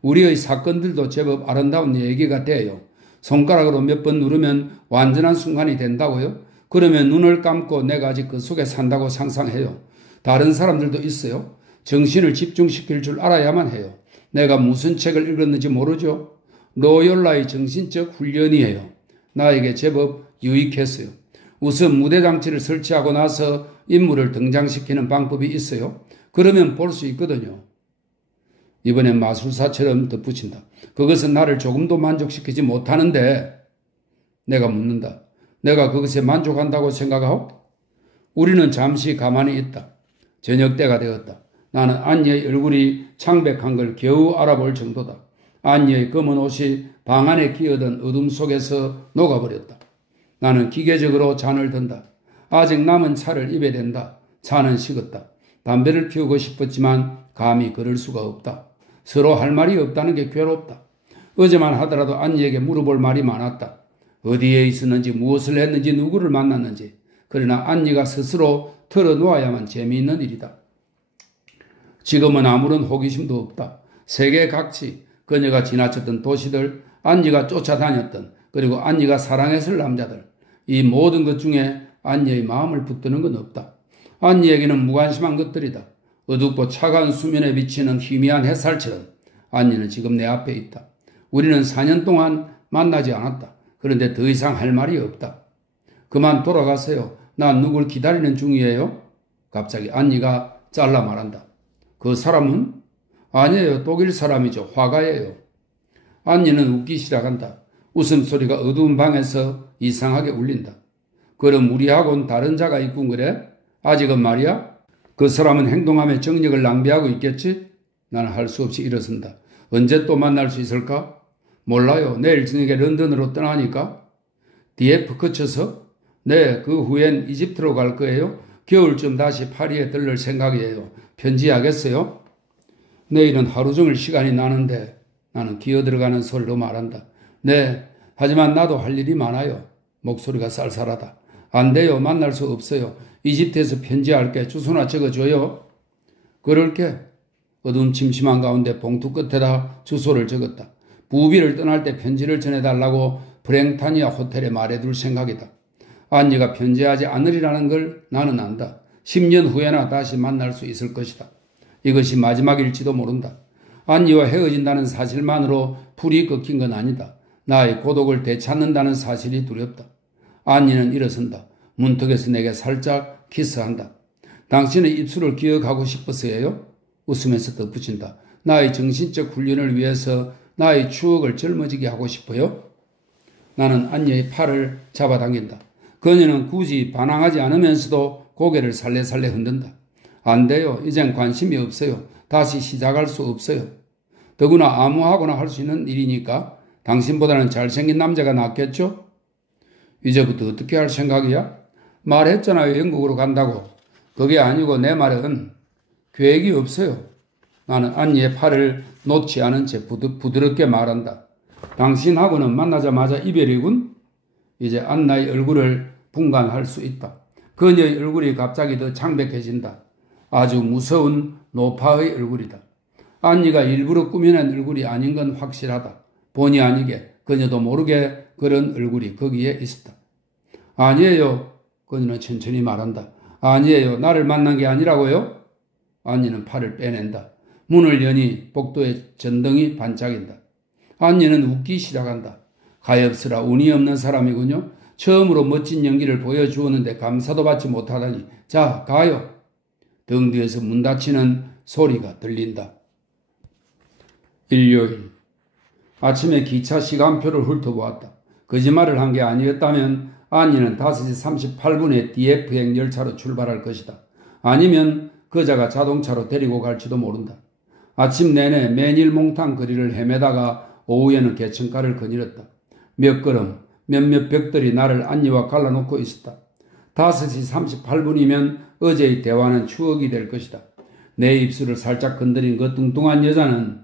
우리의 사건들도 제법 아름다운 얘기가 돼요. 손가락으로 몇 번 누르면 완전한 순간이 된다고요? 그러면 눈을 감고 내가 아직 그 속에 산다고 상상해요. 다른 사람들도 있어요. 정신을 집중시킬 줄 알아야만 해요. 내가 무슨 책을 읽었는지 모르죠? 로욜라의 정신적 훈련이에요. 나에게 제법 유익했어요. 우선 무대 장치를 설치하고 나서 인물을 등장시키는 방법이 있어요. 그러면 볼 수 있거든요. 이번엔 마술사처럼 덧붙인다. 그것은 나를 조금도 만족시키지 못하는데 내가 묻는다. 내가 그것에 만족한다고 생각하오? 우리는 잠시 가만히 있다. 저녁 때가 되었다. 나는 안니의 얼굴이 창백한 걸 겨우 알아볼 정도다. 안니의 검은 옷이 방 안에 끼어든 어둠 속에서 녹아버렸다. 나는 기계적으로 잔을 든다. 아직 남은 차를 입에 댄다. 차는 식었다. 담배를 피우고 싶었지만 감히 그럴 수가 없다. 서로 할 말이 없다는 게 괴롭다. 어제만 하더라도 안니에게 물어볼 말이 많았다. 어디에 있었는지, 무엇을 했는지, 누구를 만났는지. 그러나 안니가 스스로 털어놓아야만 재미있는 일이다. 지금은 아무런 호기심도 없다. 세계 각지, 그녀가 지나쳤던 도시들, 안니가 쫓아다녔던, 그리고 안니가 사랑했을 남자들, 이 모든 것 중에 안니의 마음을 붙드는 건 없다. 안니에게는 무관심한 것들이다. 어둡고 차가운 수면에 비치는 희미한 햇살처럼 안니는 지금 내 앞에 있다. 우리는 4년 동안 만나지 않았다. 그런데 더 이상 할 말이 없다. 그만 돌아가세요. 난 누굴 기다리는 중이에요. 갑자기 안니가 잘라 말한다. 그 사람은? 아니에요. 독일 사람이죠. 화가예요. 안니는 웃기 시작한다. 웃음소리가 어두운 방에서 이상하게 울린다. 그럼 우리하고는 다른 자가 있군 그래? 아직은 말이야? 그 사람은 행동함에 정력을 낭비하고 있겠지? 나는 할 수 없이 일어선다. 언제 또 만날 수 있을까? 몰라요. 내일 저녁에 런던으로 떠나니까. DF 거쳐서? 네, 그 후엔 이집트로 갈 거예요. 겨울쯤 다시 파리에 들를 생각이에요. 편지하겠어요? 내일은 하루 종일 시간이 나는데 나는 기어들어가는 소리로 말한다. 네, 하지만 나도 할 일이 많아요. 목소리가 쌀쌀하다. 안 돼요. 만날 수 없어요. 이집트에서 편지할게. 주소나 적어줘요. 그럴게. 어둠침침한 가운데 봉투 끝에다 주소를 적었다. 부비를 떠날 때 편지를 전해달라고 브랭타니아 호텔에 말해둘 생각이다. 안니가 편지하지 않으리라는 걸 나는 안다. 10년 후에나 다시 만날 수 있을 것이다. 이것이 마지막일지도 모른다. 안니와 헤어진다는 사실만으로 불이 꺾인 건 아니다. 나의 고독을 되찾는다는 사실이 두렵다. 안니는 일어선다. 문턱에서 내게 살짝 키스한다. 당신의 입술을 기억하고 싶어서예요? 웃으면서 덧붙인다. 나의 정신적 훈련을 위해서 나의 추억을 젊어지게 하고 싶어요? 나는 안녀의 팔을 잡아당긴다. 그녀는 굳이 반항하지 않으면서도 고개를 살레살레 흔든다. 안 돼요. 이젠 관심이 없어요. 다시 시작할 수 없어요. 더구나 아무하거나 할 수 있는 일이니까 당신보다는 잘생긴 남자가 낫겠죠? 이제부터 어떻게 할 생각이야? 말했잖아요. 영국으로 간다고. 그게 아니고 내 말은 계획이 없어요. 나는 안니의 팔을 놓지 않은 채 부드럽게 말한다. 당신하고는 만나자마자 이별이군? 이제 안나의 얼굴을 분간할 수 있다. 그녀의 얼굴이 갑자기 더 창백해진다. 아주 무서운 노파의 얼굴이다. 안니가 일부러 꾸며낸 얼굴이 아닌 건 확실하다. 본의 아니게 그녀도 모르게 그런 얼굴이 거기에 있었다. 아니에요. 그녀는 천천히 말한다. 아니에요. 나를 만난 게 아니라고요? 안니는 팔을 빼낸다. 문을 여니 복도에 전등이 반짝인다. 안니는 웃기 시작한다. 가엾으라 운이 없는 사람이군요. 처음으로 멋진 연기를 보여주었는데 감사도 받지 못하다니. 자, 가요. 등 뒤에서 문 닫히는 소리가 들린다. 일요일. 아침에 기차 시간표를 훑어보았다. 거짓말을 한 게 아니었다면 안니는 5시 38분에 DF행 열차로 출발할 것이다. 아니면 그자가 자동차로 데리고 갈지도 모른다. 아침 내내 매닐몽탕 거리를 헤매다가 오후에는 개천가를 거닐었다. 몇 걸음, 몇몇 벽들이 나를 안니와 갈라놓고 있었다. 5시 38분이면 어제의 대화는 추억이 될 것이다. 내 입술을 살짝 건드린 그 뚱뚱한 여자는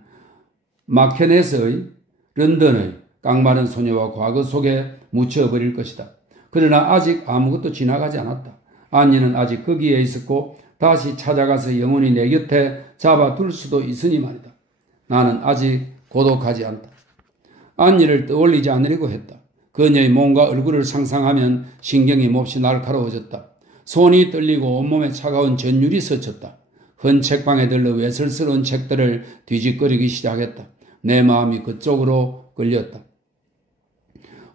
마케넷의 런던의 깡마른 소녀와 과거 속에 묻혀버릴 것이다. 그러나 아직 아무것도 지나가지 않았다. 안니는 아직 거기에 있었고 다시 찾아가서 영원히 내 곁에 잡아둘 수도 있으니 말이다. 나는 아직 고독하지 않다. 안니를 떠올리지 않으려고 했다. 그녀의 몸과 얼굴을 상상하면 신경이 몹시 날카로워졌다. 손이 떨리고 온몸에 차가운 전율이 스쳤다. 헌 책방에 들러 외설스러운 책들을 뒤집거리기 시작했다. 내 마음이 그쪽으로 끌렸다.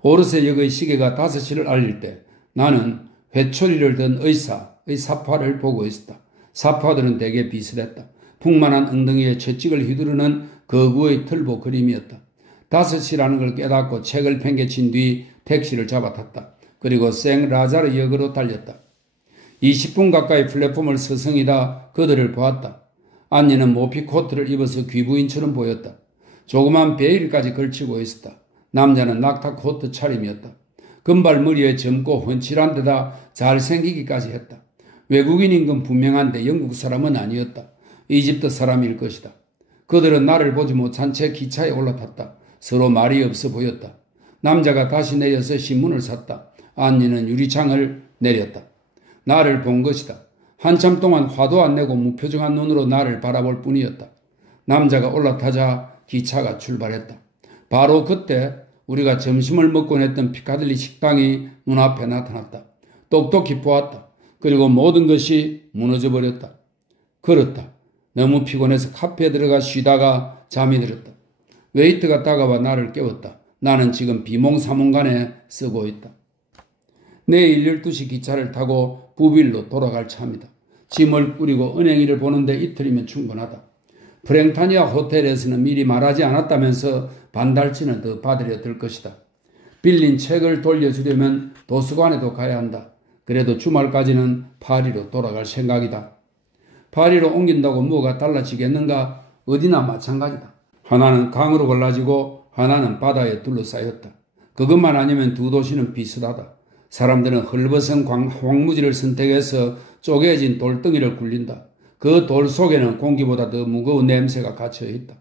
오르세 역의 시계가 5시를 알릴 때 나는 회초리를 든 의사의 사파를 보고 있었다. 사파들은 대개 비슷했다. 풍만한 엉덩이에 채찍을 휘두르는 거구의 털보 그림이었다. 5시라는 걸 깨닫고 책을 팽개친 뒤 택시를 잡아탔다. 그리고 생라자르 역으로 달렸다. 20분 가까이 플랫폼을 서성이다 그들을 보았다. 안니는 모피 코트를 입어서 귀부인처럼 보였다. 조그만 베일까지 걸치고 있었다. 남자는 낙타 코트 차림이었다. 금발 머리에 젊고 훤칠한 데다 잘생기기까지 했다. 외국인인 건 분명한데 영국 사람은 아니었다. 이집트 사람일 것이다. 그들은 나를 보지 못한 채 기차에 올라탔다. 서로 말이 없어 보였다. 남자가 다시 내려서 신문을 샀다. 안니는 유리창을 내렸다. 나를 본 것이다. 한참 동안 화도 안 내고 무표정한 눈으로 나를 바라볼 뿐이었다. 남자가 올라타자 기차가 출발했다. 바로 그때 우리가 점심을 먹곤 했던 피카딜리 식당이 눈앞에 나타났다. 똑똑히 보았다. 그리고 모든 것이 무너져 버렸다. 걸었다. 너무 피곤해서 카페에 들어가 쉬다가 잠이 들었다. 웨이트가 다가와 나를 깨웠다. 나는 지금 비몽사몽간에 쓰고 있다. 내일 12시 기차를 타고 부빌로 돌아갈 차입니다. 짐을 꾸리고 은행일을 보는데 이틀이면 충분하다. 프랭타니아 호텔에서는 미리 말하지 않았다면서 반달치는 더 받으려 들 것이다. 빌린 책을 돌려주려면 도서관에도 가야 한다. 그래도 주말까지는 파리로 돌아갈 생각이다. 파리로 옮긴다고 뭐가 달라지겠는가? 어디나 마찬가지다. 하나는 강으로 갈라지고 하나는 바다에 둘러싸였다. 그것만 아니면 두 도시는 비슷하다. 사람들은 헐벗은 황무지를 선택해서 쪼개진 돌덩이를 굴린다. 그 돌 속에는 공기보다 더 무거운 냄새가 갇혀있다.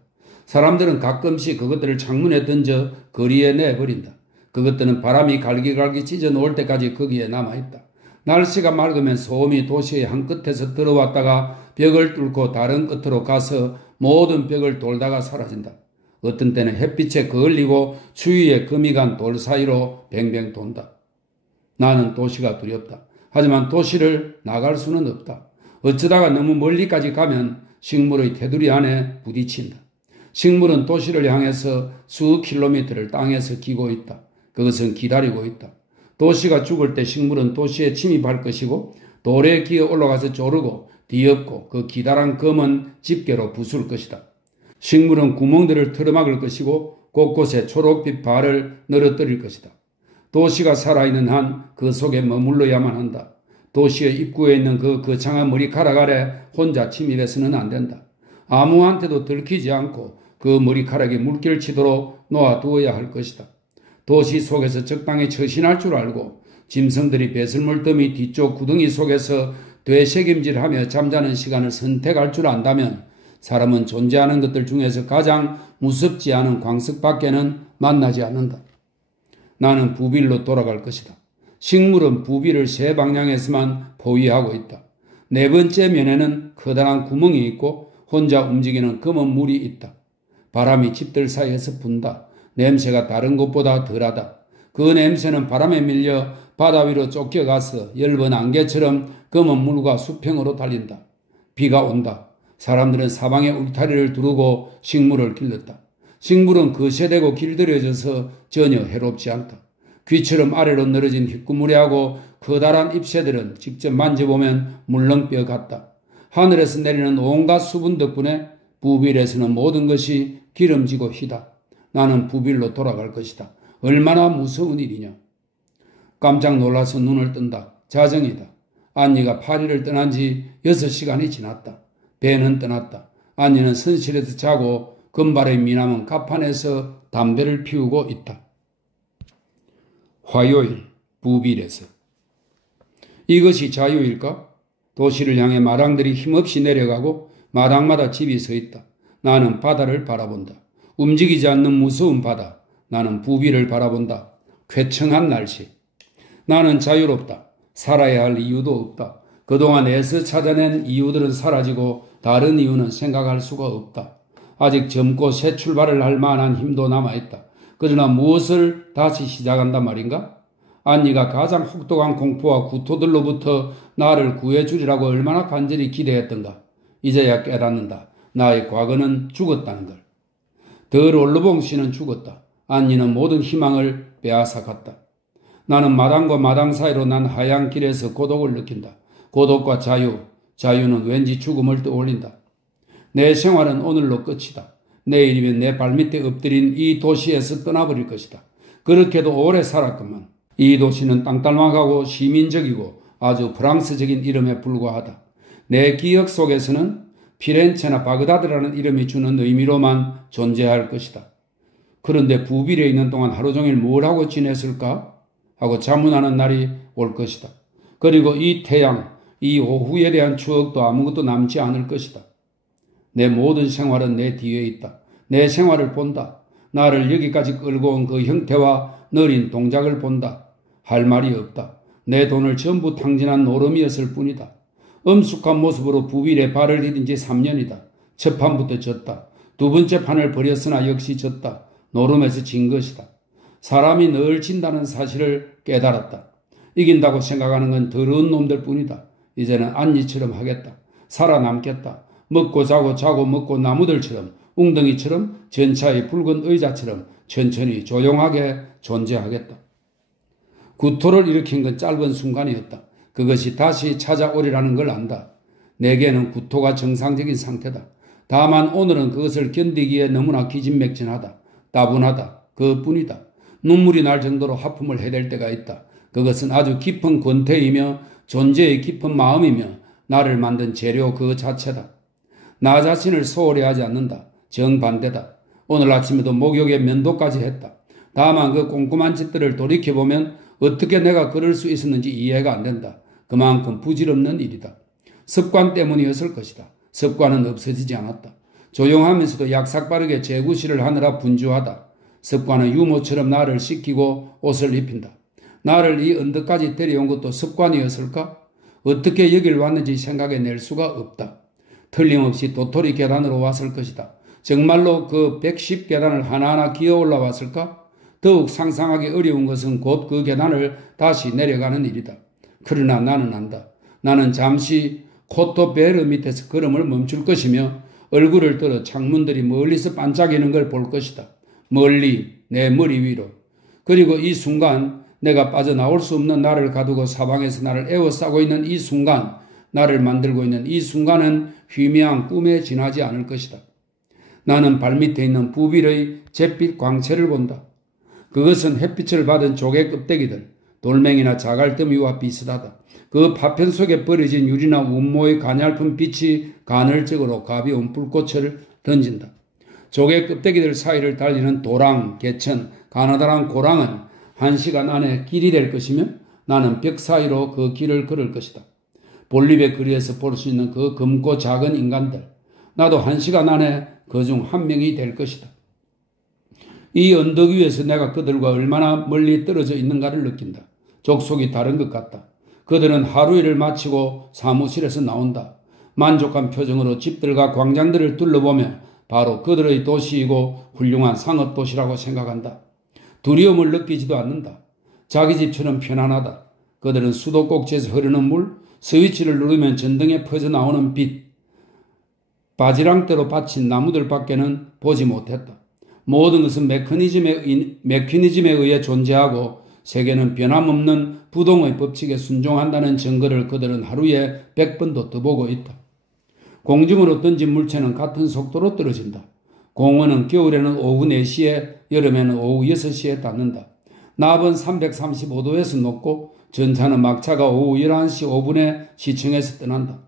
사람들은 가끔씩 그것들을 창문에 던져 거리에 내버린다. 그것들은 바람이 갈기갈기 찢어 놓을 때까지 거기에 남아있다. 날씨가 맑으면 소음이 도시의 한 끝에서 들어왔다가 벽을 뚫고 다른 끝으로 가서 모든 벽을 돌다가 사라진다. 어떤 때는 햇빛에 거을리고 추위에 금이 간 돌 사이로 뱅뱅 돈다. 나는 도시가 두렵다. 하지만 도시를 나갈 수는 없다. 어쩌다가 너무 멀리까지 가면 식물의 테두리 안에 부딪힌다. 식물은 도시를 향해서 수 킬로미터를 땅에서 기고 있다. 그것은 기다리고 있다. 도시가 죽을 때 식물은 도시에 침입할 것이고 돌에 기어 올라가서 조르고 뒤엎고 그 기다란 검은 집게로 부술 것이다. 식물은 구멍들을 틀어막을 것이고 곳곳에 초록빛 발을 늘어뜨릴 것이다. 도시가 살아있는 한 그 속에 머물러야만 한다. 도시의 입구에 있는 그 거창한 머리카락 아래 혼자 침입해서는 안 된다. 아무한테도 들키지 않고 그 머리카락이 물결치도록 놓아두어야 할 것이다. 도시 속에서 적당히 처신할 줄 알고 짐승들이 배설물더미 뒤쪽 구덩이 속에서 되새김질하며 잠자는 시간을 선택할 줄 안다면 사람은 존재하는 것들 중에서 가장 무섭지 않은 광석 밖에는 만나지 않는다. 나는 부빌로 돌아갈 것이다. 식물은 부빌을 세 방향에서만 포위하고 있다. 네 번째 면에는 커다란 구멍이 있고 혼자 움직이는 검은 물이 있다. 바람이 집들 사이에서 분다. 냄새가 다른 곳보다 덜하다. 그 냄새는 바람에 밀려 바다 위로 쫓겨가서 엷은 안개처럼 검은 물과 수평으로 달린다. 비가 온다. 사람들은 사방에 울타리를 두르고 식물을 길렀다. 식물은 거세되고 길들여져서 전혀 해롭지 않다. 귀처럼 아래로 늘어진 휘구무레하고 커다란 잎새들은 직접 만져보면 물렁뼈 같다. 하늘에서 내리는 온갖 수분 덕분에 부빌에서는 모든 것이 기름지고 희다. 나는 부빌로 돌아갈 것이다. 얼마나 무서운 일이냐. 깜짝 놀라서 눈을 뜬다. 자정이다. 안니가 파리를 떠난 지 6시간이 지났다. 배는 떠났다. 안니는 선실에서 자고 금발의 미남은 갑판에서 담배를 피우고 있다. 화요일, 부빌에서. 이것이 자유일까? 도시를 향해 마당들이 힘없이 내려가고 마당마다 집이 서 있다. 나는 바다를 바라본다. 움직이지 않는 무서운 바다. 나는 부빌을 바라본다. 쾌청한 날씨. 나는 자유롭다. 살아야 할 이유도 없다. 그동안 애써 찾아낸 이유들은 사라지고 다른 이유는 생각할 수가 없다. 아직 젊고 새 출발을 할 만한 힘도 남아있다. 그러나 무엇을 다시 시작한단 말인가? 안니가 가장 혹독한 공포와 구토들로부터 나를 구해주리라고 얼마나 간절히 기대했던가. 이제야 깨닫는다. 나의 과거는 죽었다는 걸. 덜 올르봉 씨는 죽었다. 안니는 모든 희망을 빼앗아갔다. 나는 마당과 마당 사이로 난 하얀 길에서 고독을 느낀다. 고독과 자유, 자유는 왠지 죽음을 떠올린다. 내 생활은 오늘로 끝이다. 내일이면 내 발밑에 엎드린 이 도시에서 떠나버릴 것이다. 그렇게도 오래 살았건만 이 도시는 땅딸막하고 시민적이고 아주 프랑스적인 이름에 불과하다. 내 기억 속에서는 피렌체나 바그다드라는 이름이 주는 의미로만 존재할 것이다. 그런데 부빌에 있는 동안 하루 종일 뭘 하고 지냈을까? 하고 자문하는 날이 올 것이다. 그리고 이 태양, 이 오후에 대한 추억도 아무것도 남지 않을 것이다. 내 모든 생활은 내 뒤에 있다. 내 생활을 본다. 나를 여기까지 끌고 온 그 형태와 느린 동작을 본다. 할 말이 없다. 내 돈을 전부 탕진한 노름이었을 뿐이다. 엄숙한 모습으로 부빌에 발을 디딘 지 3년이다. 첫 판부터 졌다. 두 번째 판을 벌였으나 역시 졌다. 노름에서 진 것이다. 사람이 늘 진다는 사실을 깨달았다. 이긴다고 생각하는 건 더러운 놈들 뿐이다. 이제는 안니처럼 하겠다. 살아남겠다. 먹고 자고 자고 먹고 나무들처럼 웅덩이처럼 전차의 붉은 의자처럼 천천히 조용하게 존재하겠다. 구토를 일으킨 건 짧은 순간이었다. 그것이 다시 찾아오리라는 걸 안다. 내게는 구토가 정상적인 상태다. 다만 오늘은 그것을 견디기에 너무나 기진맥진하다. 따분하다. 그뿐이다. 눈물이 날 정도로 하품을 해댈 때가 있다. 그것은 아주 깊은 권태이며 존재의 깊은 마음이며 나를 만든 재료 그 자체다. 나 자신을 소홀히 하지 않는다. 정반대다. 오늘 아침에도 목욕에 면도까지 했다. 다만 그 꼼꼼한 짓들을 돌이켜보면 어떻게 내가 그럴 수 있었는지 이해가 안 된다. 그만큼 부질없는 일이다. 습관 때문이었을 것이다. 습관은 없어지지 않았다. 조용하면서도 약삭빠르게 재구실을 하느라 분주하다. 습관은 유모처럼 나를 씻기고 옷을 입힌다. 나를 이 언덕까지 데려온 것도 습관이었을까? 어떻게 여길 왔는지 생각해낼 수가 없다. 틀림없이 도토리 계단으로 왔을 것이다. 정말로 그 110계단을 하나하나 기어 올라왔을까? 더욱 상상하기 어려운 것은 곧 그 계단을 다시 내려가는 일이다. 그러나 나는 안다. 나는 잠시 코토베르 밑에서 걸음을 멈출 것이며 얼굴을 들어 창문들이 멀리서 반짝이는 걸 볼 것이다. 멀리 내 머리 위로. 그리고 이 순간 내가 빠져나올 수 없는 나를 가두고 사방에서 나를 에워싸고 있는 이 순간, 나를 만들고 있는 이 순간은 희미한 꿈에 지나지 않을 것이다. 나는 발밑에 있는 부빌의 잿빛 광채를 본다. 그것은 햇빛을 받은 조개 껍데기들, 돌멩이나 자갈더미와 비슷하다. 그 파편 속에 버려진 유리나 운모의 가냘픈 빛이 간헐적으로 가벼운 불꽃을 던진다. 조개 껍데기들 사이를 달리는 도랑, 개천, 가느다란 고랑은 1시간 안에 길이 될 것이며 나는 벽 사이로 그 길을 걸을 것이다. 볼립의 거리에서 볼 수 있는 그 검고 작은 인간들, 나도 1시간 안에 그 중 한 명이 될 것이다. 이 언덕 위에서 내가 그들과 얼마나 멀리 떨어져 있는가를 느낀다. 족속이 다른 것 같다. 그들은 하루 일을 마치고 사무실에서 나온다. 만족한 표정으로 집들과 광장들을 둘러보며 바로 그들의 도시이고 훌륭한 상업도시라고 생각한다. 두려움을 느끼지도 않는다. 자기 집처럼 편안하다. 그들은 수도꼭지에서 흐르는 물, 스위치를 누르면 전등에 퍼져나오는 빛, 바지랑대로 받친 나무들 밖에는 보지 못했다. 모든 것은 메커니즘에 의해 존재하고 세계는 변함없는 부동의 법칙에 순종한다는 증거를 그들은 하루에 100번도 떠보고 있다. 공중으로 던진 물체는 같은 속도로 떨어진다. 공원은 겨울에는 오후 4시에, 여름에는 오후 6시에 닿는다. 납은 335도에서 녹고 전차는 막차가 오후 11시 5분에 시청에서 떠난다.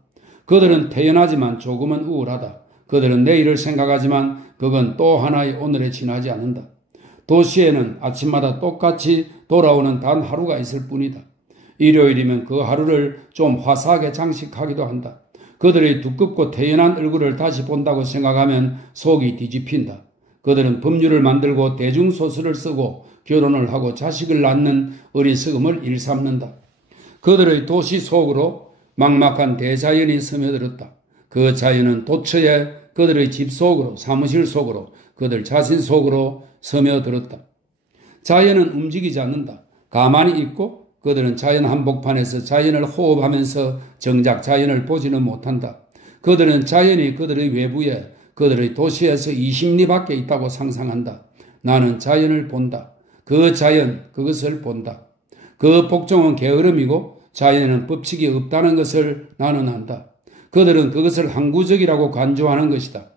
그들은 태연하지만 조금은 우울하다. 그들은 내일을 생각하지만 그건 또 하나의 오늘에 지나지 않는다. 도시에는 아침마다 똑같이 돌아오는 단 하루가 있을 뿐이다. 일요일이면 그 하루를 좀 화사하게 장식하기도 한다. 그들의 두껍고 태연한 얼굴을 다시 본다고 생각하면 속이 뒤집힌다. 그들은 법률을 만들고 대중소설을 쓰고 결혼을 하고 자식을 낳는 어리석음을 일삼는다. 그들의 도시 속으로 막막한 대자연이 스며들었다. 그 자연은 도처에 그들의 집 속으로, 사무실 속으로, 그들 자신 속으로 스며들었다. 자연은 움직이지 않는다. 가만히 있고 그들은 자연 한복판에서 자연을 호흡하면서 정작 자연을 보지는 못한다. 그들은 자연이 그들의 외부에, 그들의 도시에서 20리 밖에 있다고 상상한다. 나는 자연을 본다. 그 자연, 그것을 본다. 그 복종은 게으름이고 자연에는 법칙이 없다는 것을 나는 안다. 그들은 그것을 항구적이라고 간주하는 것이다.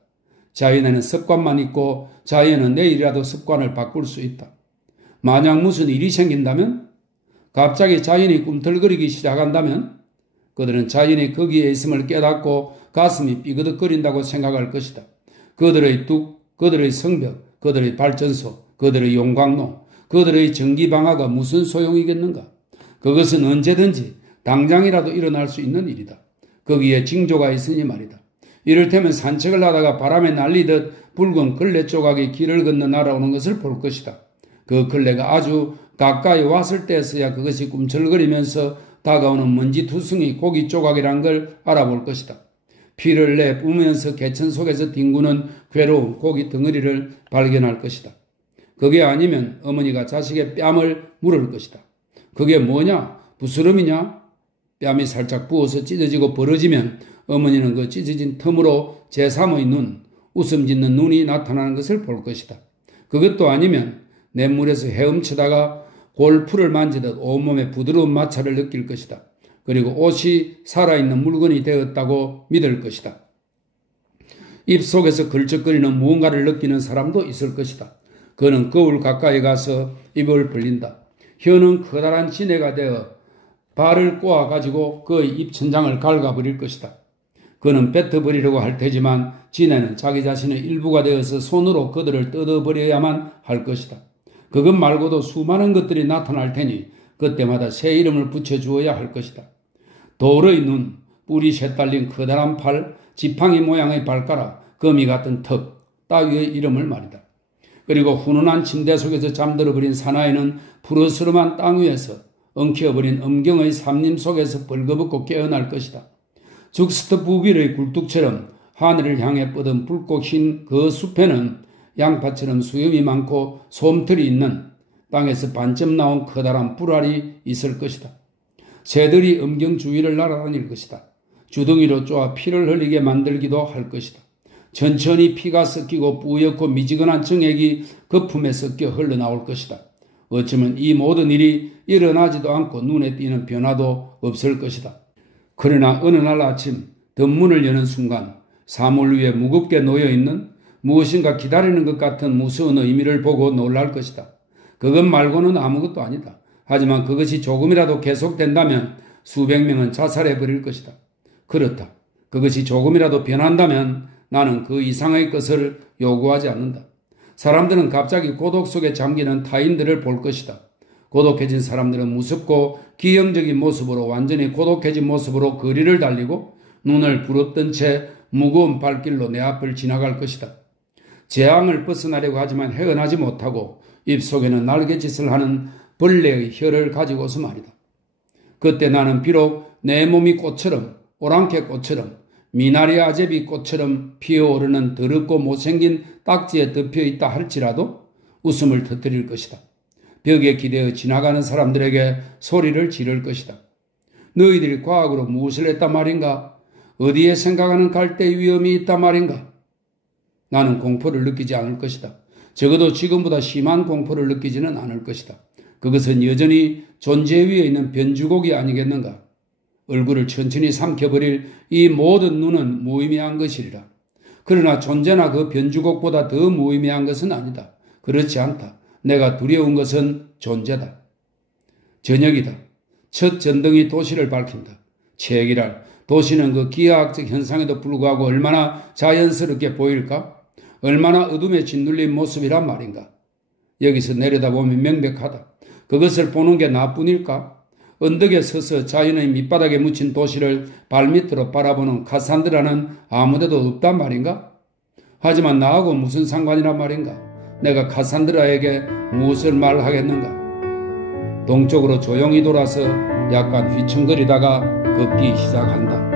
자연에는 습관만 있고 자연은 내일이라도 습관을 바꿀 수 있다. 만약 무슨 일이 생긴다면, 갑자기 자연이 꿈틀거리기 시작한다면 그들은 자연이 거기에 있음을 깨닫고 가슴이 삐그덕거린다고 생각할 것이다. 그들의 뚝, 그들의 성벽, 그들의 발전소, 그들의 용광로, 그들의 전기방화가 무슨 소용이겠는가? 그것은 언제든지 당장이라도 일어날 수 있는 일이다. 거기에 징조가 있으니 말이다. 이를테면 산책을 하다가 바람에 날리듯 붉은 걸레 조각이 길을 건너 날아오는 것을 볼 것이다. 그 걸레가 아주 가까이 왔을 때에서야 그것이 꿈틀거리면서 다가오는 먼지 투성이 고기 조각이란 걸 알아볼 것이다. 피를 내뿜으면서 개천 속에서 뒹구는 괴로운 고기 덩어리를 발견할 것이다. 그게 아니면 어머니가 자식의 뺨을 물을 것이다. 그게 뭐냐? 부스럼이냐? 뺨이 살짝 부어서 찢어지고 벌어지면 어머니는 그 찢어진 틈으로 제3의 눈, 웃음 짓는 눈이 나타나는 것을 볼 것이다. 그것도 아니면 냇물에서 헤엄치다가 골프를 만지듯 온몸에 부드러운 마찰을 느낄 것이다. 그리고 옷이 살아있는 물건이 되었다고 믿을 것이다. 입속에서 걸쩍거리는 무언가를 느끼는 사람도 있을 것이다. 그는 거울 가까이 가서 입을 벌린다. 혀는 커다란 지네가 되어 발을 꼬아가지고 그의 입천장을 갉아버릴 것이다. 그는 뱉어버리려고 할 테지만 지네는 자기 자신의 일부가 되어서 손으로 그들을 뜯어버려야만 할 것이다. 그것 말고도 수많은 것들이 나타날 테니 그때마다 새 이름을 붙여주어야 할 것이다. 돌의 눈, 뿔이 셋달린 커다란 팔, 지팡이 모양의 발가락, 거미 같은 턱 따위의 이름을 말이다. 그리고 훈훈한 침대 속에서 잠들어버린 사나이는 푸르스름한 땅 위에서 엉켜버린 엄경의 삼림 속에서 벌거벗고 깨어날 것이다. 죽스트 부빌의 굴뚝처럼 하늘을 향해 뻗은 붉고 흰 그 숲에는 양파처럼 수염이 많고 솜털이 있는 땅에서 반쯤 나온 커다란 뿔알이 있을 것이다. 새들이 엄경 주위를 날아다닐 것이다. 주둥이로 쪼아 피를 흘리게 만들기도 할 것이다. 천천히 피가 섞이고 뿌옇고 미지근한 정액이 거품에 섞여 흘러나올 것이다. 어쩌면 이 모든 일이 일어나지도 않고 눈에 띄는 변화도 없을 것이다. 그러나 어느 날 아침 덧문을 여는 순간 사물 위에 무겁게 놓여있는 무엇인가 기다리는 것 같은 무서운 의미를 보고 놀랄 것이다. 그것 말고는 아무것도 아니다. 하지만 그것이 조금이라도 계속된다면 수백 명은 자살해버릴 것이다. 그렇다. 그것이 조금이라도 변한다면 나는 그 이상의 것을 요구하지 않는다. 사람들은 갑자기 고독 속에 잠기는 타인들을 볼 것이다. 고독해진 사람들은 무섭고 기형적인 모습으로 완전히 고독해진 모습으로 거리를 달리고 눈을 부릅뜬 채 무거운 발길로 내 앞을 지나갈 것이다. 재앙을 벗어나려고 하지만 헤어나지 못하고 입속에는 날개짓을 하는 벌레의 혀를 가지고서 말이다. 그때 나는 비록 내 몸이 꽃처럼 오랑캐 꽃처럼 미나리 아제비 꽃처럼 피어오르는 더럽고 못생긴 딱지에 덮여있다 할지라도 웃음을 터뜨릴 것이다. 벽에 기대어 지나가는 사람들에게 소리를 지를 것이다. 너희들이 과학으로 무엇을 했단 말인가? 어디에 생각하는 갈대의 위험이 있단 말인가? 나는 공포를 느끼지 않을 것이다. 적어도 지금보다 심한 공포를 느끼지는 않을 것이다. 그것은 여전히 존재 위에 있는 변주곡이 아니겠는가? 얼굴을 천천히 삼켜버릴 이 모든 눈은 무의미한 것이리라. 그러나 존재나 그 변주곡보다 더 무의미한 것은 아니다. 그렇지 않다. 내가 두려운 것은 존재다. 저녁이다. 첫 전등이 도시를 밝힌다. 체기랄, 도시는 그 기하학적 현상에도 불구하고 얼마나 자연스럽게 보일까? 얼마나 어둠에 짓눌린 모습이란 말인가? 여기서 내려다보면 명백하다. 그것을 보는 게 나뿐일까? 언덕에 서서 자연의 밑바닥에 묻힌 도시를 발밑으로 바라보는 카산드라는 아무데도 없단 말인가? 하지만 나하고 무슨 상관이란 말인가? 내가 카산드라에게 무엇을 말하겠는가? 동쪽으로 조용히 돌아서 약간 휘청거리다가 걷기 시작한다.